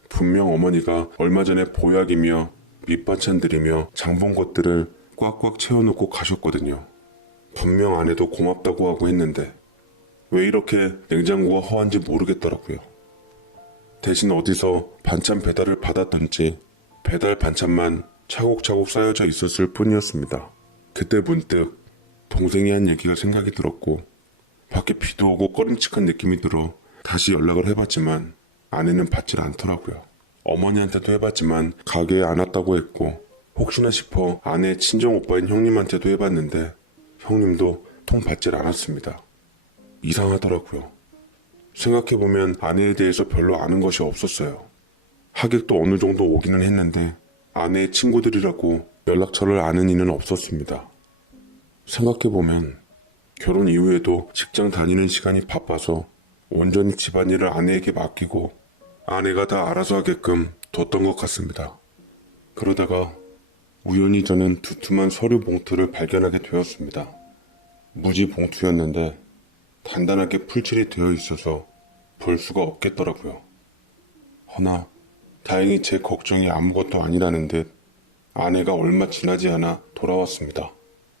분명 어머니가 얼마 전에 보약이며 밑반찬들이며 장본 것들을 꽉꽉 채워놓고 가셨거든요. 분명 안에도 고맙다고 하고 했는데 왜 이렇게 냉장고가 허한지 모르겠더라고요. 대신 어디서 반찬 배달을 받았던지 배달 반찬만 차곡차곡 쌓여져 있었을 뿐이었습니다. 그때 문득 동생이 한 얘기가 생각이 들었고 밖에 비도 오고 꺼림칙한 느낌이 들어 다시 연락을 해봤지만 아내는 받질 않더라고요. 어머니한테도 해봤지만 가게에 안 왔다고 했고 혹시나 싶어 아내의 친정오빠인 형님한테도 해봤는데 형님도 통 받질 않았습니다. 이상하더라고요. 생각해보면 아내에 대해서 별로 아는 것이 없었어요. 하객도 어느 정도 오기는 했는데 아내의 친구들이라고 연락처를 아는 이는 없었습니다. 생각해보면 결혼 이후에도 직장 다니는 시간이 바빠서 온전히 집안일을 아내에게 맡기고 아내가 다 알아서 하게끔 뒀던 것 같습니다. 그러다가 우연히 저는 두툼한 서류 봉투를 발견하게 되었습니다. 무지 봉투였는데 단단하게 풀칠이 되어 있어서 볼 수가 없겠더라고요. 허나 다행히 제 걱정이 아무것도 아니라는 듯 아내가 얼마 지나지 않아 돌아왔습니다.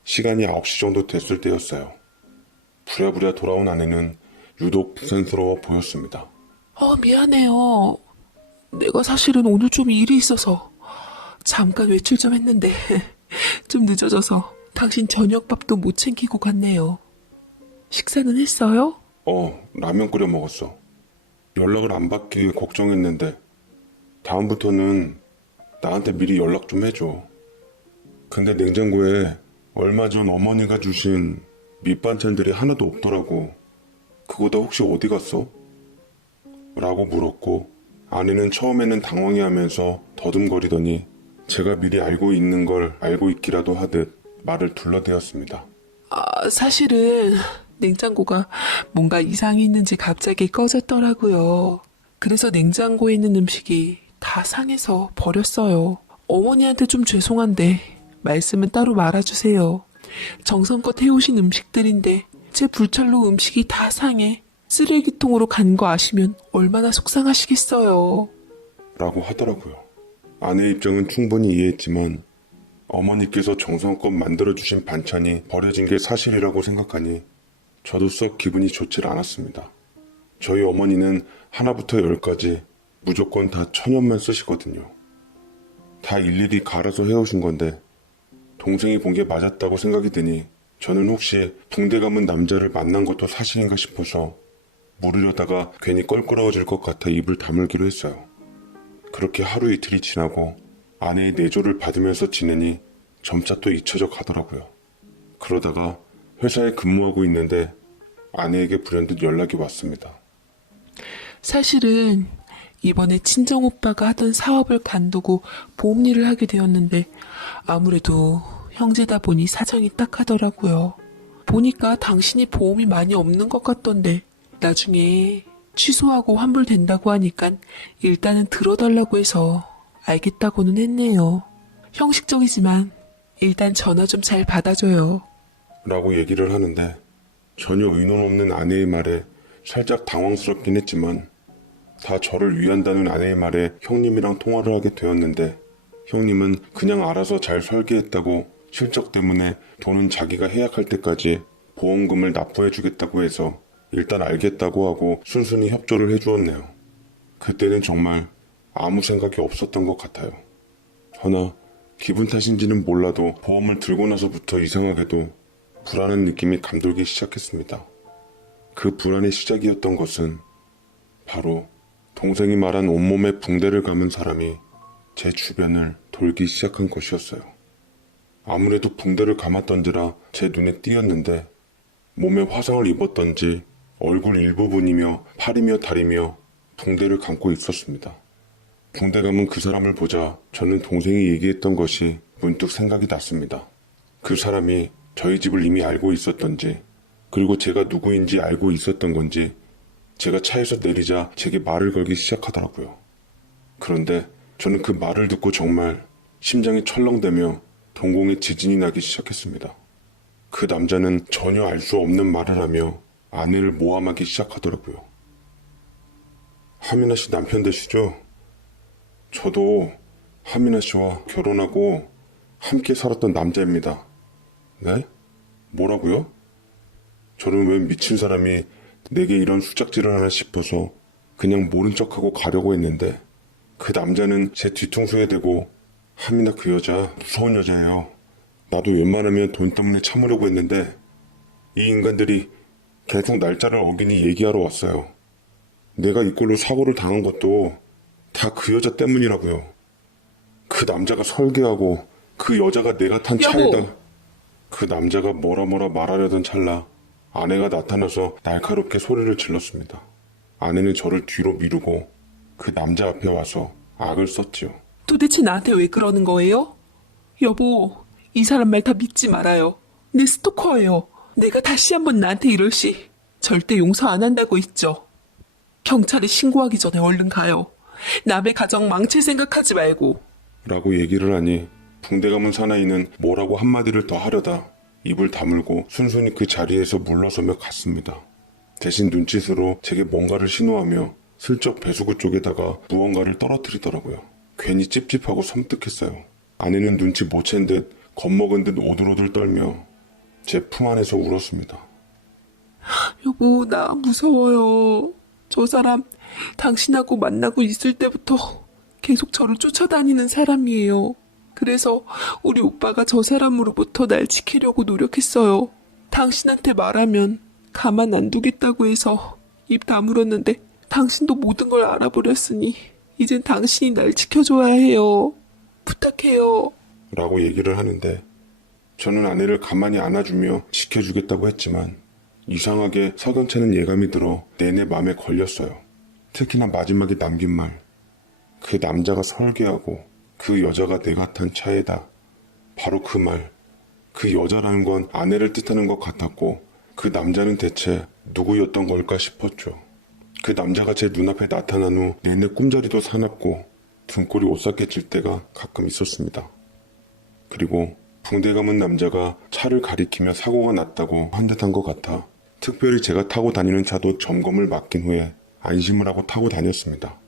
시간이 9시 정도 됐을 때였어요. 부랴부랴 돌아온 아내는 유독 부산스러워 보였습니다. 미안해요. 내가 사실은 오늘 좀 일이 있어서 잠깐 외출 좀 했는데 좀 늦어져서 당신 저녁밥도 못 챙기고 갔네요. 식사는 했어요? 라면 끓여 먹었어. 연락을 안 받기 걱정했는데 다음부터는 나한테 미리 연락 좀 해줘. 근데 냉장고에 얼마 전 어머니가 주신 밑반찬들이 하나도 없더라고. 그거 다 혹시 어디 갔어? 라고 물었고 아내는 처음에는 당황해하면서 더듬거리더니 제가 미리 알고 있는 걸 알고 있기라도 하듯 말을 둘러대었습니다. 사실은 냉장고가 뭔가 이상이 있는지 갑자기 꺼졌더라고요. 그래서 냉장고에 있는 음식이 다 상해서 버렸어요. 어머니한테 좀 죄송한데 말씀은 따로 말아주세요. 정성껏 해오신 음식들인데 제 불찰로 음식이 다 상해 쓰레기통으로 간 거 아시면 얼마나 속상하시겠어요. 라고 하더라고요. 아내의 입장은 충분히 이해했지만 어머니께서 정성껏 만들어주신 반찬이 버려진 게 사실이라고 생각하니 저도 썩 기분이 좋질 않았습니다. 저희 어머니는 하나부터 10까지 무조건 다 1000원만 쓰시거든요. 다 일일이 갈아서 해오신 건데 동생이 본 게 맞았다고 생각이 드니 저는 혹시 붕대 감은 남자를 만난 것도 사실인가 싶어서 물으려다가 괜히 껄끄러워질 것 같아 입을 다물기로 했어요. 그렇게 하루 이틀이 지나고 아내의 내조를 받으면서 지내니 점차 또 잊혀져 가더라고요. 그러다가 회사에 근무하고 있는데 아내에게 불현듯 연락이 왔습니다. 사실은 이번에 친정오빠가 하던 사업을 간두고 보험 일을 하게 되었는데 아무래도 형제다 보니 사정이 딱하더라고요. 보니까 당신이 보험이 많이 없는 것 같던데 나중에 취소하고 환불된다고 하니까 일단은 들어달라고 해서 알겠다고는 했네요. 형식적이지만 일단 전화 좀 잘 받아줘요. 라고 얘기를 하는데 전혀 의논 없는 아내의 말에 살짝 당황스럽긴 했지만 다 저를 위한다는 아내의 말에 형님이랑 통화를 하게 되었는데 형님은 그냥 알아서 잘 설계했다고 실적 때문에 돈은 자기가 해약할 때까지 보험금을 납부해 주겠다고 해서 일단 알겠다고 하고 순순히 협조를 해주었네요. 그때는 정말 아무 생각이 없었던 것 같아요. 허나 기분 탓인지는 몰라도 보험을 들고 나서부터 이상하게도 불안한 느낌이 감돌기 시작했습니다. 그 불안의 시작이었던 것은 바로 동생이 말한 온몸에 붕대를 감은 사람이 제 주변을 돌기 시작한 것이었어요. 아무래도 붕대를 감았던지라 제 눈에 띄었는데 몸에 화상을 입었던지 얼굴 일부분이며 팔이며 다리며 붕대를 감고 있었습니다. 붕대 감은 그 사람을 보자 저는 동생이 얘기했던 것이 문득 생각이 났습니다. 그 사람이 저희 집을 이미 알고 있었던지 그리고 제가 누구인지 알고 있었던 건지 제가 차에서 내리자 제게 말을 걸기 시작하더라고요. 그런데 저는 그 말을 듣고 정말 심장이 철렁대며 동공에 지진이 나기 시작했습니다. 그 남자는 전혀 알 수 없는 말을 하며 아내를 모함하기 시작하더라고요. 하민아 씨 남편 되시죠? 저도 하민아 씨와 결혼하고 함께 살았던 남자입니다. 네? 뭐라고요? 저는 왜 미친 사람이 내게 이런 수작질을 하나 싶어서 그냥 모른 척하고 가려고 했는데 그 남자는 제 뒤통수에 대고 하민아 그 여자 무서운 여자예요. 나도 웬만하면 돈 때문에 참으려고 했는데 이 인간들이 계속 날짜를 어기니 얘기하러 왔어요. 내가 이꼴로 사고를 당한 것도 다 그 여자 때문이라고요. 그 남자가 설계하고 그 여자가 내가 탄 여보! 차에다 그 남자가 뭐라 말하려던 찰나 아내가 나타나서 날카롭게 소리를 질렀습니다. 아내는 저를 뒤로 미루고 그 남자 앞에 와서 악을 썼지요. 도대체 나한테 왜 그러는 거예요? 여보, 이 사람 말 다 믿지 말아요. 내 스토커예요. 내가 다시 한번 나한테 이럴 시 절대 용서 안 한다고 했죠. 경찰에 신고하기 전에 얼른 가요. 남의 가정 망칠 생각하지 말고. 라고 얘기를 하니 붕대 감은 사나이는 뭐라고 한마디를 더 하려다 입을 다물고 순순히 그 자리에서 물러서며 갔습니다. 대신 눈짓으로 제게 뭔가를 신호하며 슬쩍 배수구 쪽에다가 무언가를 떨어뜨리더라고요. 괜히 찝찝하고 섬뜩했어요. 아내는 눈치 못 챈 듯 겁먹은 듯 오들오들 떨며 제 품 안에서 울었습니다. 여보, 나 무서워요. 저 사람 당신하고 만나고 있을 때부터 계속 저를 쫓아다니는 사람이에요. 그래서 우리 오빠가 저 사람으로부터 날 지키려고 노력했어요. 당신한테 말하면 가만 안 두겠다고 해서 입 다물었는데 당신도 모든 걸 알아버렸으니 이젠 당신이 날 지켜줘야 해요. 부탁해요. 라고 얘기를 하는데 저는 아내를 가만히 안아주며 지켜주겠다고 했지만 이상하게 석연찮은 예감이 들어 내내 맘에 걸렸어요. 특히나 마지막에 남긴 말. 그 남자가 설계하고 그 여자가 내가 탄 차에다. 바로 그 말. 그 여자라는 건 아내를 뜻하는 것 같았고 그 남자는 대체 누구였던 걸까 싶었죠. 그 남자가 제 눈앞에 나타난 후 내내 꿈자리도 사납고 등골이 오싹해질 때가 가끔 있었습니다. 그리고 붕대 감은 남자가 차를 가리키며 사고가 났다고 한 듯한 것 같아 특별히 제가 타고 다니는 차도 점검을 맡긴 후에 안심을 하고 타고 다녔습니다.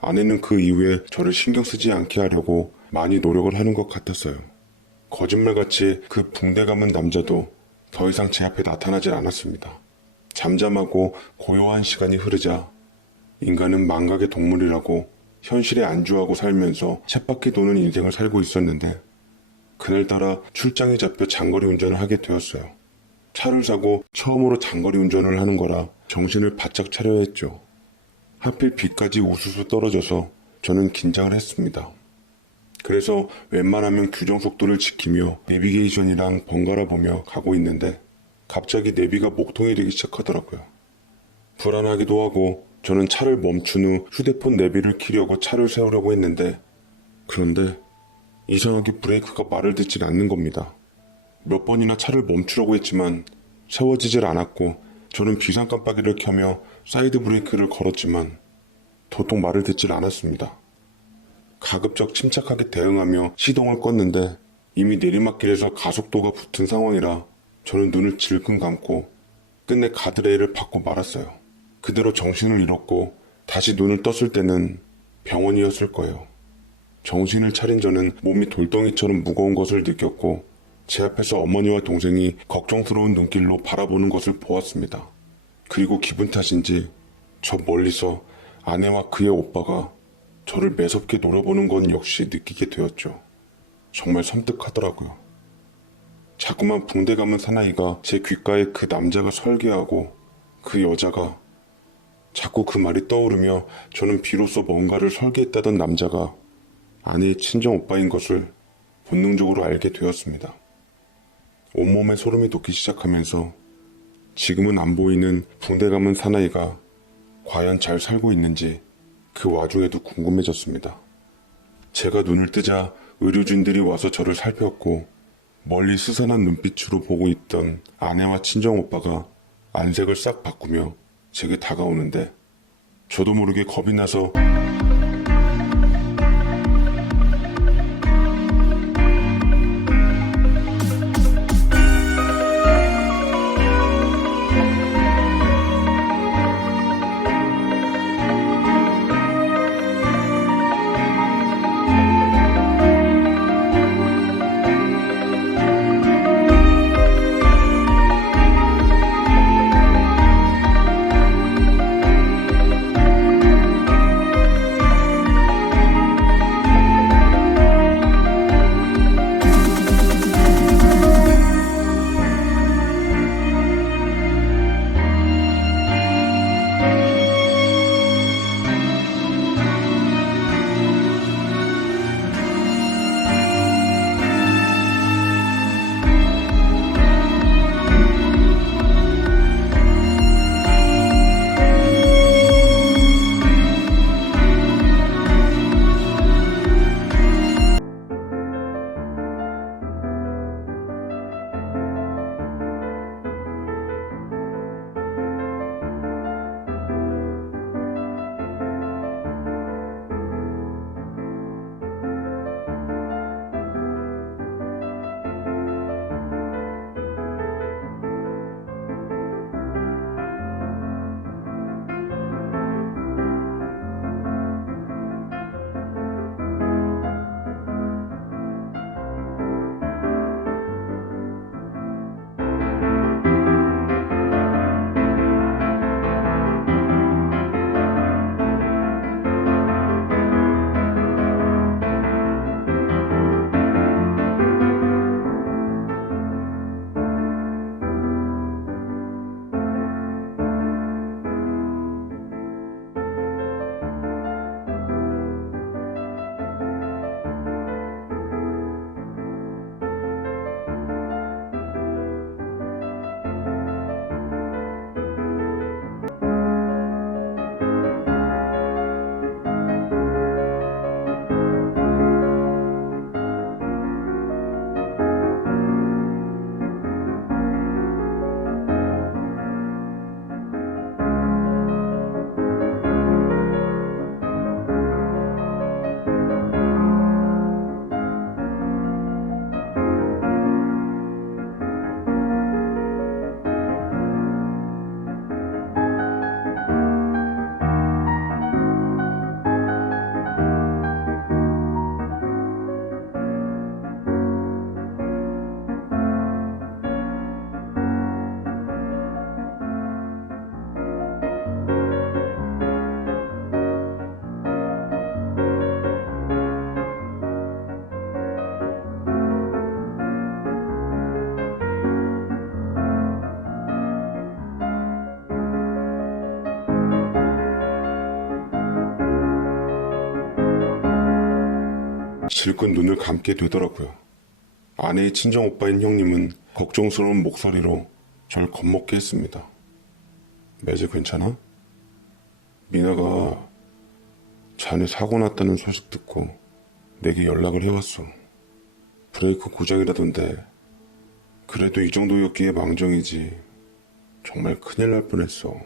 아내는 그 이후에 저를 신경 쓰지 않게 하려고 많이 노력을 하는 것 같았어요. 거짓말같이 그 붕대 감은 남자도 더 이상 제 앞에 나타나질 않았습니다. 잠잠하고 고요한 시간이 흐르자 인간은 망각의 동물이라고 현실에 안주하고 살면서 쳇바퀴 도는 인생을 살고 있었는데 그날따라 출장에 잡혀 장거리 운전을 하게 되었어요. 차를 사고 처음으로 장거리 운전을 하는 거라 정신을 바짝 차려야 했죠. 하필 비까지 우수수 떨어져서 저는 긴장을 했습니다. 그래서 웬만하면 규정 속도를 지키며 내비게이션이랑 번갈아 보며 가고 있는데 갑자기 내비가 목통이 되기 시작하더라고요. 불안하기도 하고 저는 차를 멈춘 후 휴대폰 내비를 켜려고 차를 세우려고 했는데 그런데 이상하게 브레이크가 말을 듣질 않는 겁니다. 몇 번이나 차를 멈추려고 했지만 세워지질 않았고 저는 비상 깜빡이를 켜며 사이드 브레이크를 걸었지만 도통 말을 듣질 않았습니다. 가급적 침착하게 대응하며 시동을 껐는데 이미 내리막길에서 가속도가 붙은 상황이라 저는 눈을 질끈 감고 끝내 가드레일을 밟고 말았어요. 그대로 정신을 잃었고 다시 눈을 떴을 때는 병원이었을 거예요. 정신을 차린 저는 몸이 돌덩이처럼 무거운 것을 느꼈고 제 앞에서 어머니와 동생이 걱정스러운 눈길로 바라보는 것을 보았습니다. 그리고 기분 탓인지 저 멀리서 아내와 그의 오빠가 저를 매섭게 노려보는 건 역시 느끼게 되었죠. 정말 섬뜩하더라고요. 자꾸만 붕대 감은 사나이가 제 귓가에 그 남자가 설계하고 그 여자가 자꾸 그 말이 떠오르며 저는 비로소 뭔가를 설계했다던 남자가 아내의 친정 오빠인 것을 본능적으로 알게 되었습니다. 온몸에 소름이 돋기 시작하면서 지금은 안 보이는 붕대 감은 사나이가 과연 잘 살고 있는지 그 와중에도 궁금해졌습니다. 제가 눈을 뜨자 의료진들이 와서 저를 살폈고 멀리 스산한 눈빛으로 보고 있던 아내와 친정 오빠가 안색을 싹 바꾸며 제게 다가오는데 저도 모르게 겁이 나서 질끈 눈을 감게 되더라고요. 아내의 친정오빠인 형님은 걱정스러운 목소리로 절 겁먹게 했습니다. 매제 괜찮아? 미나가 자네 사고 났다는 소식 듣고 내게 연락을 해왔어. 브레이크 고장이라던데 그래도 이 정도였기에 망정이지. 정말 큰일 날 뻔했어.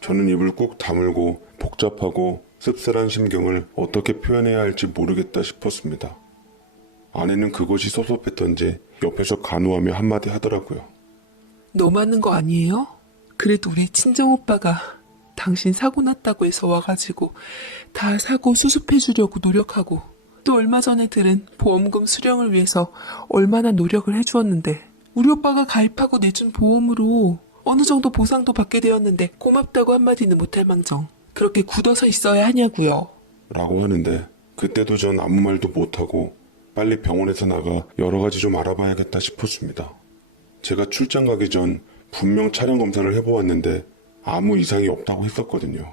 저는 입을 꾹 다물고 복잡하고 씁쓸한 심경을 어떻게 표현해야 할지 모르겠다 싶었습니다. 아내는 그것이 섭섭했던지 옆에서 간호하며 한마디 하더라고요. 너무 하는 거 아니에요? 그래도 우리 친정오빠가 당신 사고 났다고 해서 와가지고 다 사고 수습해주려고 노력하고 또 얼마 전에 들은 보험금 수령을 위해서 얼마나 노력을 해주었는데 우리 오빠가 가입하고 내준 보험으로 어느 정도 보상도 받게 되었는데 고맙다고 한마디는 못할 망정 그렇게 굳어서 있어야 하냐고요. 라고 하는데 그때도 전 아무 말도 못하고 빨리 병원에서 나가 여러 가지 좀 알아봐야겠다 싶었습니다. 제가 출장 가기 전 분명 차량 검사를 해보았는데 아무 이상이 없다고 했었거든요.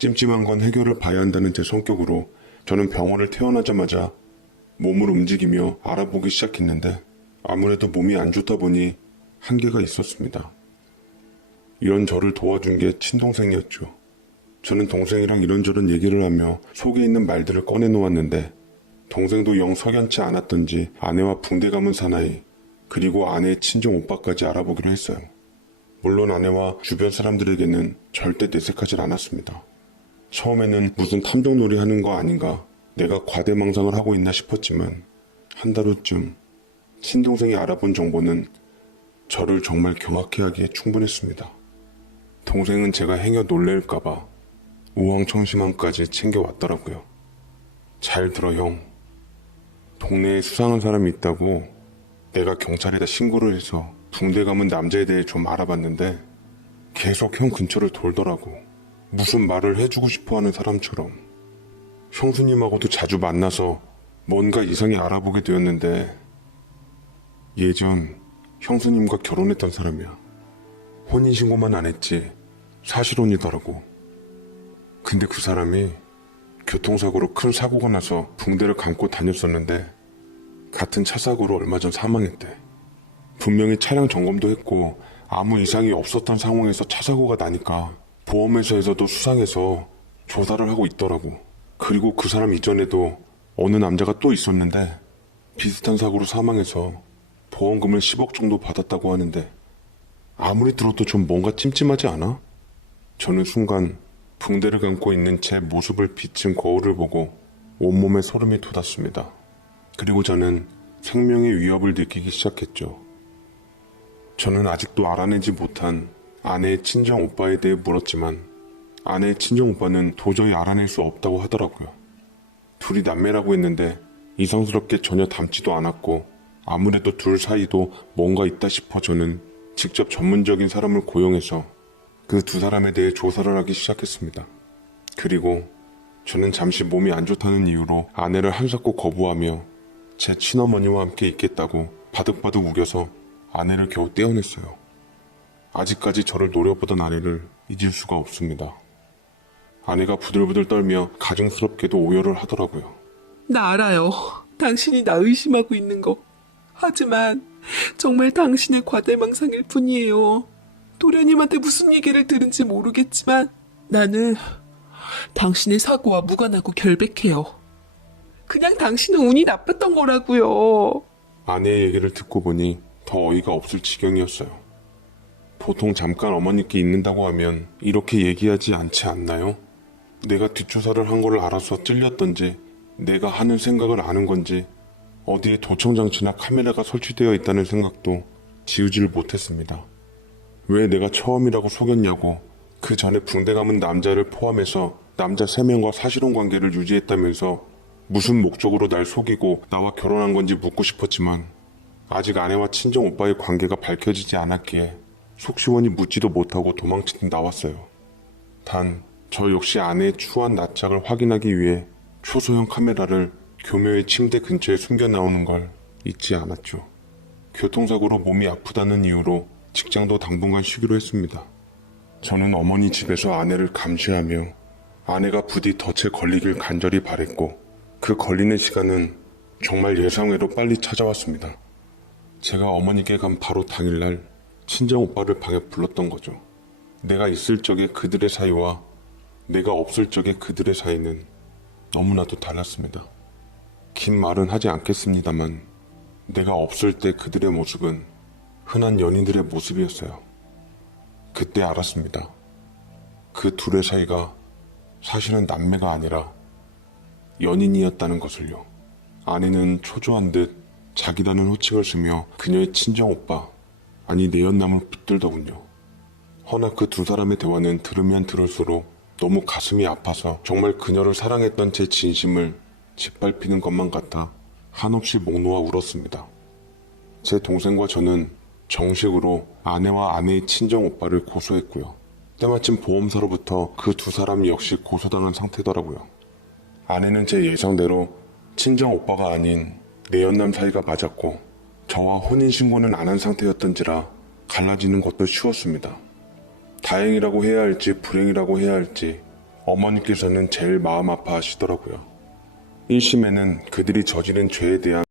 찜찜한 건 해결을 봐야 한다는 제 성격으로 저는 병원을 퇴원하자마자 몸을 움직이며 알아보기 시작했는데 아무래도 몸이 안 좋다 보니 한계가 있었습니다. 이런 저를 도와준 게 친동생이었죠. 저는 동생이랑 이런저런 얘기를 하며 속에 있는 말들을 꺼내놓았는데 동생도 영 석연치 않았던지 아내와 붕대 감은 사나이 그리고 아내의 친정 오빠까지 알아보기로 했어요. 물론 아내와 주변 사람들에게는 절대 내색하지 않았습니다. 처음에는 무슨 탐정놀이 하는 거 아닌가 내가 과대망상을 하고 있나 싶었지만 한 달 후쯤 친동생이 알아본 정보는 저를 정말 경악해 하기에 충분했습니다. 동생은 제가 행여 놀랄까봐 우황청심함까지 챙겨왔더라고요. 잘 들어 형. 동네에 수상한 사람이 있다고 내가 경찰에다 신고를 해서 붕대 감은 남자에 대해 좀 알아봤는데 계속 형 근처를 돌더라고. 무슨 말을 해주고 싶어하는 사람처럼. 형수님하고도 자주 만나서 뭔가 이상히 알아보게 되었는데 예전 형수님과 결혼했던 사람이야. 혼인신고만 안 했지 사실혼이더라고. 근데 그 사람이 교통사고로 큰 사고가 나서 붕대를 감고 다녔었는데 같은 차 사고로 얼마 전 사망했대. 분명히 차량 점검도 했고 아무 이상이 없었던 상황에서 차 사고가 나니까 보험회사에서도 수상해서 조사를 하고 있더라고. 그리고 그 사람 이전에도 어느 남자가 또 있었는데 비슷한 사고로 사망해서 보험금을 10억 정도 받았다고 하는데 아무리 들어도 좀 뭔가 찜찜하지 않아? 저는 순간 붕대를 감고 있는 제 모습을 비친 거울을 보고 온몸에 소름이 돋았습니다. 그리고 저는 생명의 위협을 느끼기 시작했죠. 저는 아직도 알아내지 못한 아내의 친정 오빠에 대해 물었지만 아내의 친정 오빠는 도저히 알아낼 수 없다고 하더라고요. 둘이 남매라고 했는데 이상스럽게 전혀 닮지도 않았고 아무래도 둘 사이도 뭔가 있다 싶어 저는 직접 전문적인 사람을 고용해서 그 두 사람에 대해 조사를 하기 시작했습니다. 그리고 저는 잠시 몸이 안 좋다는 이유로 아내를 한사코 거부하며 제 친어머니와 함께 있겠다고 바득바득 우겨서 아내를 겨우 떼어냈어요. 아직까지 저를 노려보던 아내를 잊을 수가 없습니다. 아내가 부들부들 떨며 가증스럽게도 오열을 하더라고요. 나 알아요. 당신이 나 의심하고 있는 거. 하지만 정말 당신의 과대망상일 뿐이에요. 도련님한테 무슨 얘기를 들은지 모르겠지만 나는 당신의 사고와 무관하고 결백해요. 그냥 당신은 운이 나빴던 거라고요. 아내의 얘기를 듣고 보니 더 어이가 없을 지경이었어요. 보통 잠깐 어머니께 있는다고 하면 이렇게 얘기하지 않지 않나요? 내가 뒷조사를 한 거를 알아서 찔렸던지 내가 하는 생각을 아는 건지 어디에 도청장치나 카메라가 설치되어 있다는 생각도 지우지를 못했습니다. 왜 내가 처음이라고 속였냐고 그 전에 붕대 감은 남자를 포함해서 남자 3명과 사실혼 관계를 유지했다면서 무슨 목적으로 날 속이고 나와 결혼한 건지 묻고 싶었지만 아직 아내와 친정 오빠의 관계가 밝혀지지 않았기에 속 시원히 묻지도 못하고 도망치듯 나왔어요. 단 저 역시 아내의 추한 낯짝을 확인하기 위해 초소형 카메라를 교묘의 침대 근처에 숨겨 나오는 걸 잊지 않았죠. 교통사고로 몸이 아프다는 이유로 직장도 당분간 쉬기로 했습니다. 저는 어머니 집에서 아내를 감시하며 아내가 부디 덫에 걸리길 간절히 바랬고 그 걸리는 시간은 정말 예상외로 빨리 찾아왔습니다. 제가 어머니께 간 바로 당일날 친정 오빠를 방에 불렀던 거죠. 내가 있을 적의 그들의 사이와 내가 없을 적의 그들의 사이는 너무나도 달랐습니다. 긴 말은 하지 않겠습니다만 내가 없을 때 그들의 모습은 흔한 연인들의 모습이었어요. 그때 알았습니다. 그 둘의 사이가 사실은 남매가 아니라 연인이었다는 것을요. 아내는 초조한 듯 자기라는 호칭을 쓰며 그녀의 친정 오빠, 아니 내연남을 붙들더군요. 허나 그 두 사람의 대화는 들으면 들을수록 너무 가슴이 아파서 정말 그녀를 사랑했던 제 진심을 짓밟히는 것만 같아 한없이 목 놓아 울었습니다. 제 동생과 저는 정식으로 아내와 아내의 친정 오빠를 고소했고요. 때마침 보험사로부터 그 두 사람이 역시 고소당한 상태더라고요. 아내는 제 예상대로 친정 오빠가 아닌 내연남 사이가 맞았고 저와 혼인신고는 안 한 상태였던지라 갈라지는 것도 쉬웠습니다. 다행이라고 해야 할지 불행이라고 해야 할지 어머니께서는 제일 마음 아파하시더라고요. 1심에는 그들이 저지른 죄에 대한